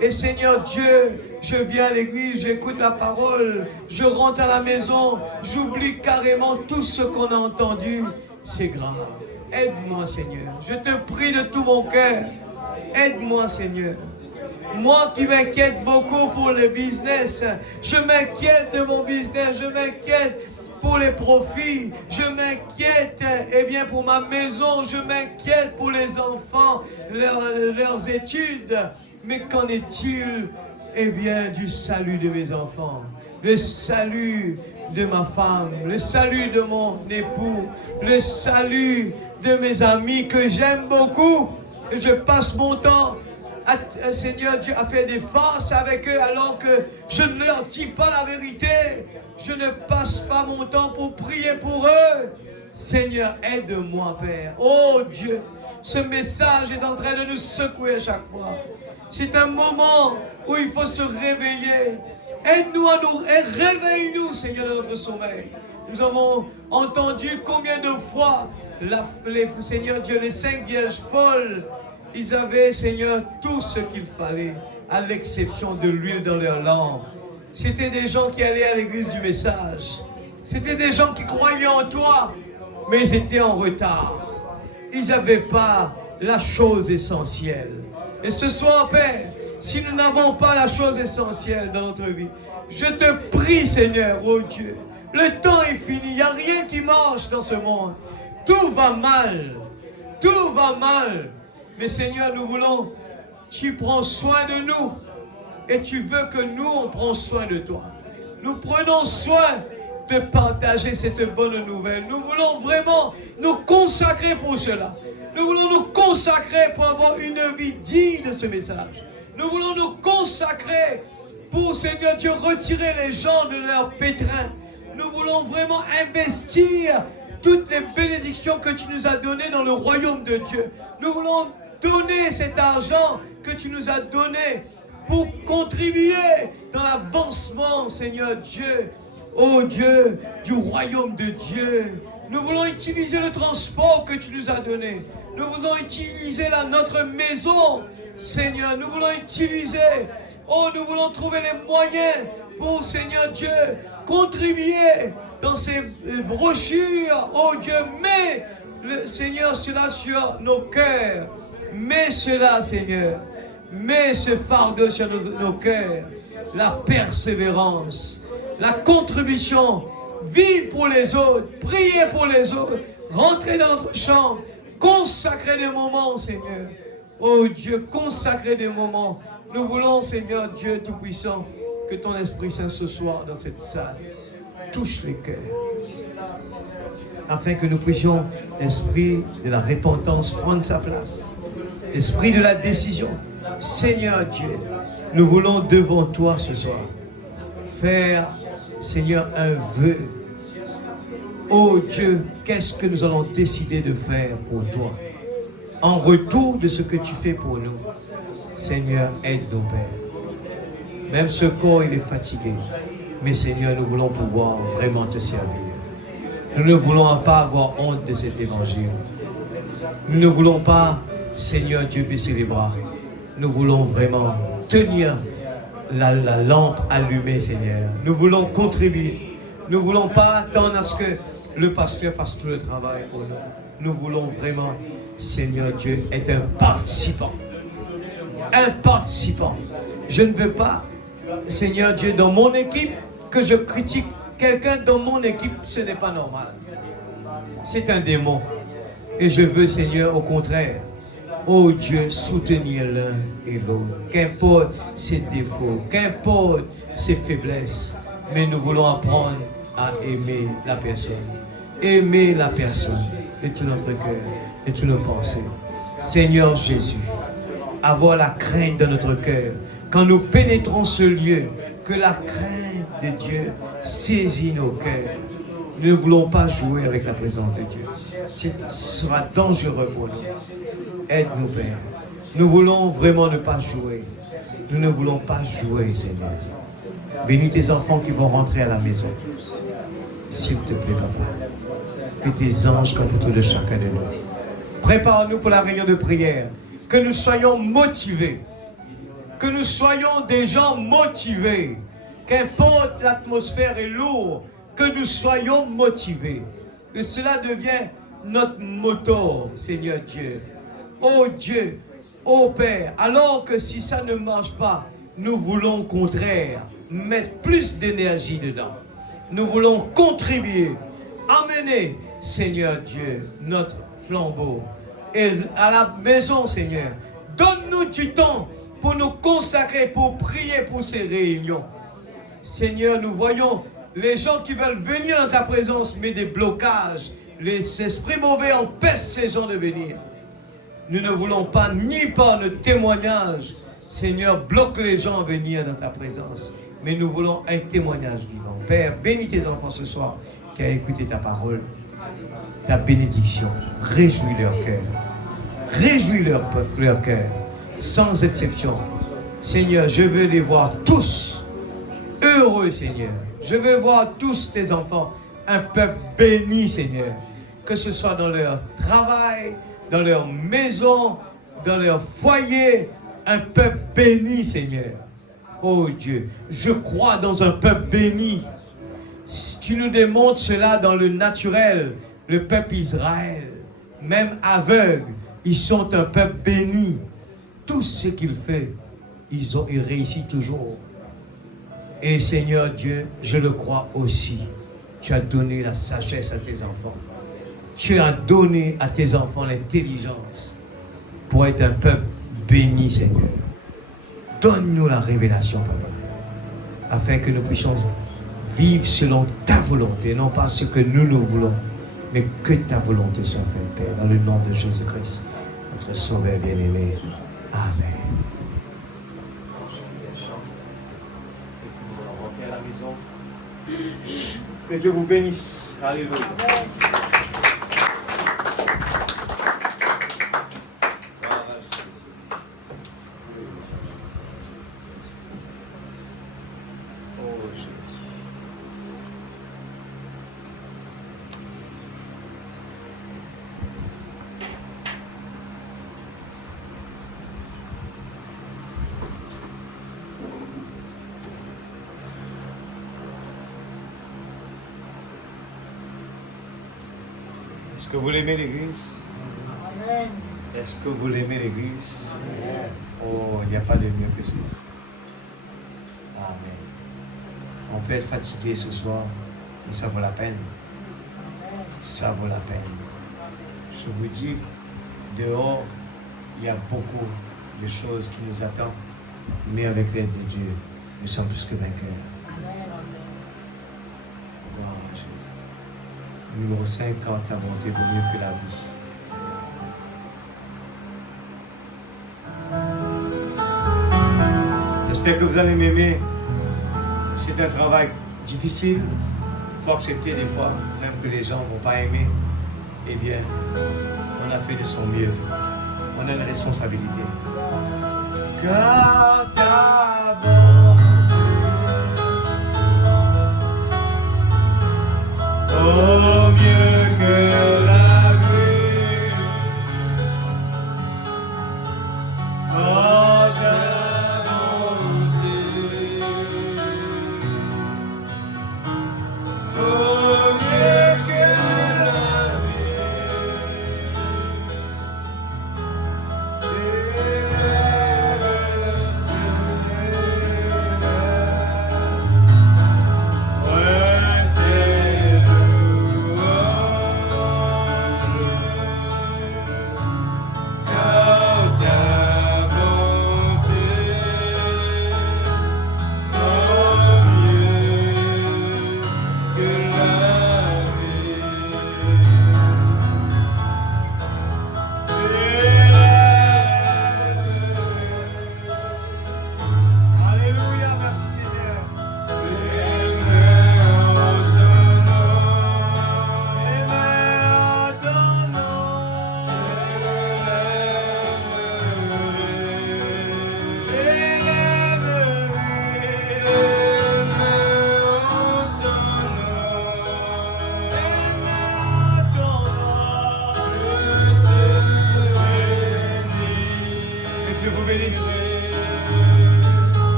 Et Seigneur Dieu, je viens à l'église, j'écoute la parole, je rentre à la maison, j'oublie carrément tout ce qu'on a entendu. C'est grave. Aide-moi, Seigneur. Je te prie de tout mon cœur. Aide-moi, Seigneur. Moi qui m'inquiète beaucoup pour le business, je m'inquiète de mon business, je m'inquiète pour les profits, je m'inquiète bien pour ma maison, je m'inquiète pour les enfants, leurs études. Mais qu'en est-il bien du salut de mes enfants, le salut de ma femme, le salut de mon époux, le salut de mes amis que j'aime beaucoup et je passe mon temps Seigneur Dieu, à faire des farces avec eux alors que je ne leur dis pas la vérité. Je ne passe pas mon temps pour prier pour eux. Seigneur, aide-moi, Père. Oh Dieu, ce message est en train de nous secouer à chaque fois. C'est un moment où il faut se réveiller. Aide-nous à nous et réveille-nous, Seigneur, de notre sommeil. Nous avons entendu combien de fois, Seigneur Dieu, les 5 vierges folles, ils avaient, Seigneur, tout ce qu'il fallait, à l'exception de l'huile dans leur lampe. C'était des gens qui allaient à l'église du message. C'était des gens qui croyaient en toi, mais ils étaient en retard. Ils n'avaient pas la chose essentielle. Et ce soir, Père, si nous n'avons pas la chose essentielle dans notre vie, je te prie, Seigneur, oh Dieu, le temps est fini, il n'y a rien qui marche dans ce monde. Tout va mal, tout va mal. Mais Seigneur, nous voulons, tu prends soin de nous et tu veux que nous, on prenne soin de toi. Nous prenons soin de partager cette bonne nouvelle. Nous voulons vraiment nous consacrer pour cela. Nous voulons nous consacrer pour avoir une vie digne de ce message. Nous voulons nous consacrer pour, Seigneur Dieu, retirer les gens de leur pétrin. Nous voulons vraiment investir toutes les bénédictions que tu nous as données dans le royaume de Dieu. Nous voulons donner cet argent que tu nous as donné pour contribuer dans l'avancement, Seigneur Dieu, oh Dieu, du royaume de Dieu. Nous voulons utiliser le transport que tu nous as donné. Nous voulons utiliser notre maison, Seigneur. Nous voulons utiliser, nous voulons trouver les moyens pour, Seigneur Dieu, contribuer dans ces brochures, oh Dieu. Mets, Seigneur, cela sur nos cœurs. Mets cela, Seigneur. Mets ce fardeau sur nos cœurs. La persévérance, la contribution, vivre pour les autres, prier pour les autres, rentrer dans notre chambre, consacrer des moments, Seigneur. Oh Dieu, consacrer des moments. Nous voulons, Seigneur Dieu Tout-Puissant, que ton Esprit Saint ce soir dans cette salle touche les cœurs, afin que nous puissions, l'esprit de la repentance, prendre sa place. Esprit de la décision. Seigneur Dieu, nous voulons devant toi ce soir faire, Seigneur, un vœu. Oh Dieu, qu'est-ce que nous allons décider de faire pour toi en retour de ce que tu fais pour nous? Seigneur, aide-nous, Père. Même ce corps, il est fatigué. Mais Seigneur, nous voulons pouvoir vraiment te servir. Nous ne voulons pas avoir honte de cet évangile. Nous ne voulons pas, Seigneur Dieu, baisser les bras. Nous voulons vraiment tenir la lampe allumée, Seigneur. Nous voulons contribuer. Nous ne voulons pas attendre à ce que le pasteur fasse tout le travail pour nous. Nous voulons vraiment, Seigneur Dieu, être un participant. Un participant. Je ne veux pas, Seigneur Dieu, dans mon équipe, que je critique quelqu'un dans mon équipe. Ce n'est pas normal. C'est un démon. Et je veux, Seigneur, au contraire, Oh Dieu, soutenir l'un et l'autre. Qu'importe ses défauts, qu'importe ses faiblesses, mais nous voulons apprendre à aimer la personne. Aimer la personne de tout notre cœur, de toutes nos pensées. Seigneur Jésus, avoir la crainte dans notre cœur. Quand nous pénétrons ce lieu, que la crainte de Dieu saisit nos cœurs. Nous ne voulons pas jouer avec la présence de Dieu. Ce sera dangereux pour nous. Aide-nous, Père. Nous voulons vraiment ne pas jouer. Nous ne voulons pas jouer, Seigneur. Bénis tes enfants qui vont rentrer à la maison. S'il te plaît, Papa. Que tes anges comptent autour de chacun de nous. Prépare-nous pour la réunion de prière. Que nous soyons motivés. Que nous soyons des gens motivés. Qu'importe l'atmosphère est lourde, que nous soyons motivés. Que cela devienne notre moteur, Seigneur Dieu. Oh Dieu, oh Père, alors que si ça ne marche pas, nous voulons au contraire mettre plus d'énergie dedans. Nous voulons contribuer, amener, Seigneur Dieu, notre flambeau. Et à la maison, Seigneur, donne-nous du temps pour nous consacrer, pour prier pour ces réunions. Seigneur, nous voyons les gens qui veulent venir dans ta présence, mais des blocages. Les esprits mauvais empêchent ces gens de venir. Nous ne voulons pas, ni par nos témoignages, Seigneur, bloque les gens à venir dans ta présence. Mais nous voulons un témoignage vivant. Père, bénis tes enfants ce soir qui ont écouté ta parole, ta bénédiction. Réjouis leur cœur. Réjouis leur cœur, sans exception. Seigneur, je veux les voir tous heureux, Seigneur. Je veux voir tous tes enfants, un peuple béni, Seigneur. Que ce soit dans leur travail, dans leur maison, dans leur foyer, un peuple béni, Seigneur. Oh Dieu, je crois dans un peuple béni. Si tu nous démontres cela dans le naturel, le peuple Israël, même aveugle, ils sont un peuple béni. Tout ce qu'il fait, il réussit toujours. Et Seigneur Dieu, je le crois aussi. Tu as donné la sagesse à tes enfants. Tu as donné à tes enfants l'intelligence pour être un peuple béni, Seigneur. Donne-nous la révélation, Papa, afin que nous puissions vivre selon ta volonté, non pas ce que nous voulons, mais que ta volonté soit faite, Père, dans le nom de Jésus-Christ, notre Sauveur bien-aimé. Amen. Que Dieu vous bénisse. Alléluia. Est-ce que vous l'aimez l'église? Amen. Est-ce que vous l'aimez l'église? Amen. Oh, il n'y a pas de mieux que ça. Amen. On peut être fatigué ce soir, mais ça vaut la peine. Ça vaut la peine. Je vous dis, dehors, il y a beaucoup de choses qui nous attendent, mais avec l'aide de Dieu, nous sommes plus que vainqueurs. Numéro 5, quand ta bonté vaut mieux que la vie. J'espère que vous allez m'aimer. C'est un travail difficile. Il faut accepter des fois, même que les gens ne vont pas aimer. Eh bien, on a fait de son mieux. On a une responsabilité. Car ta bonté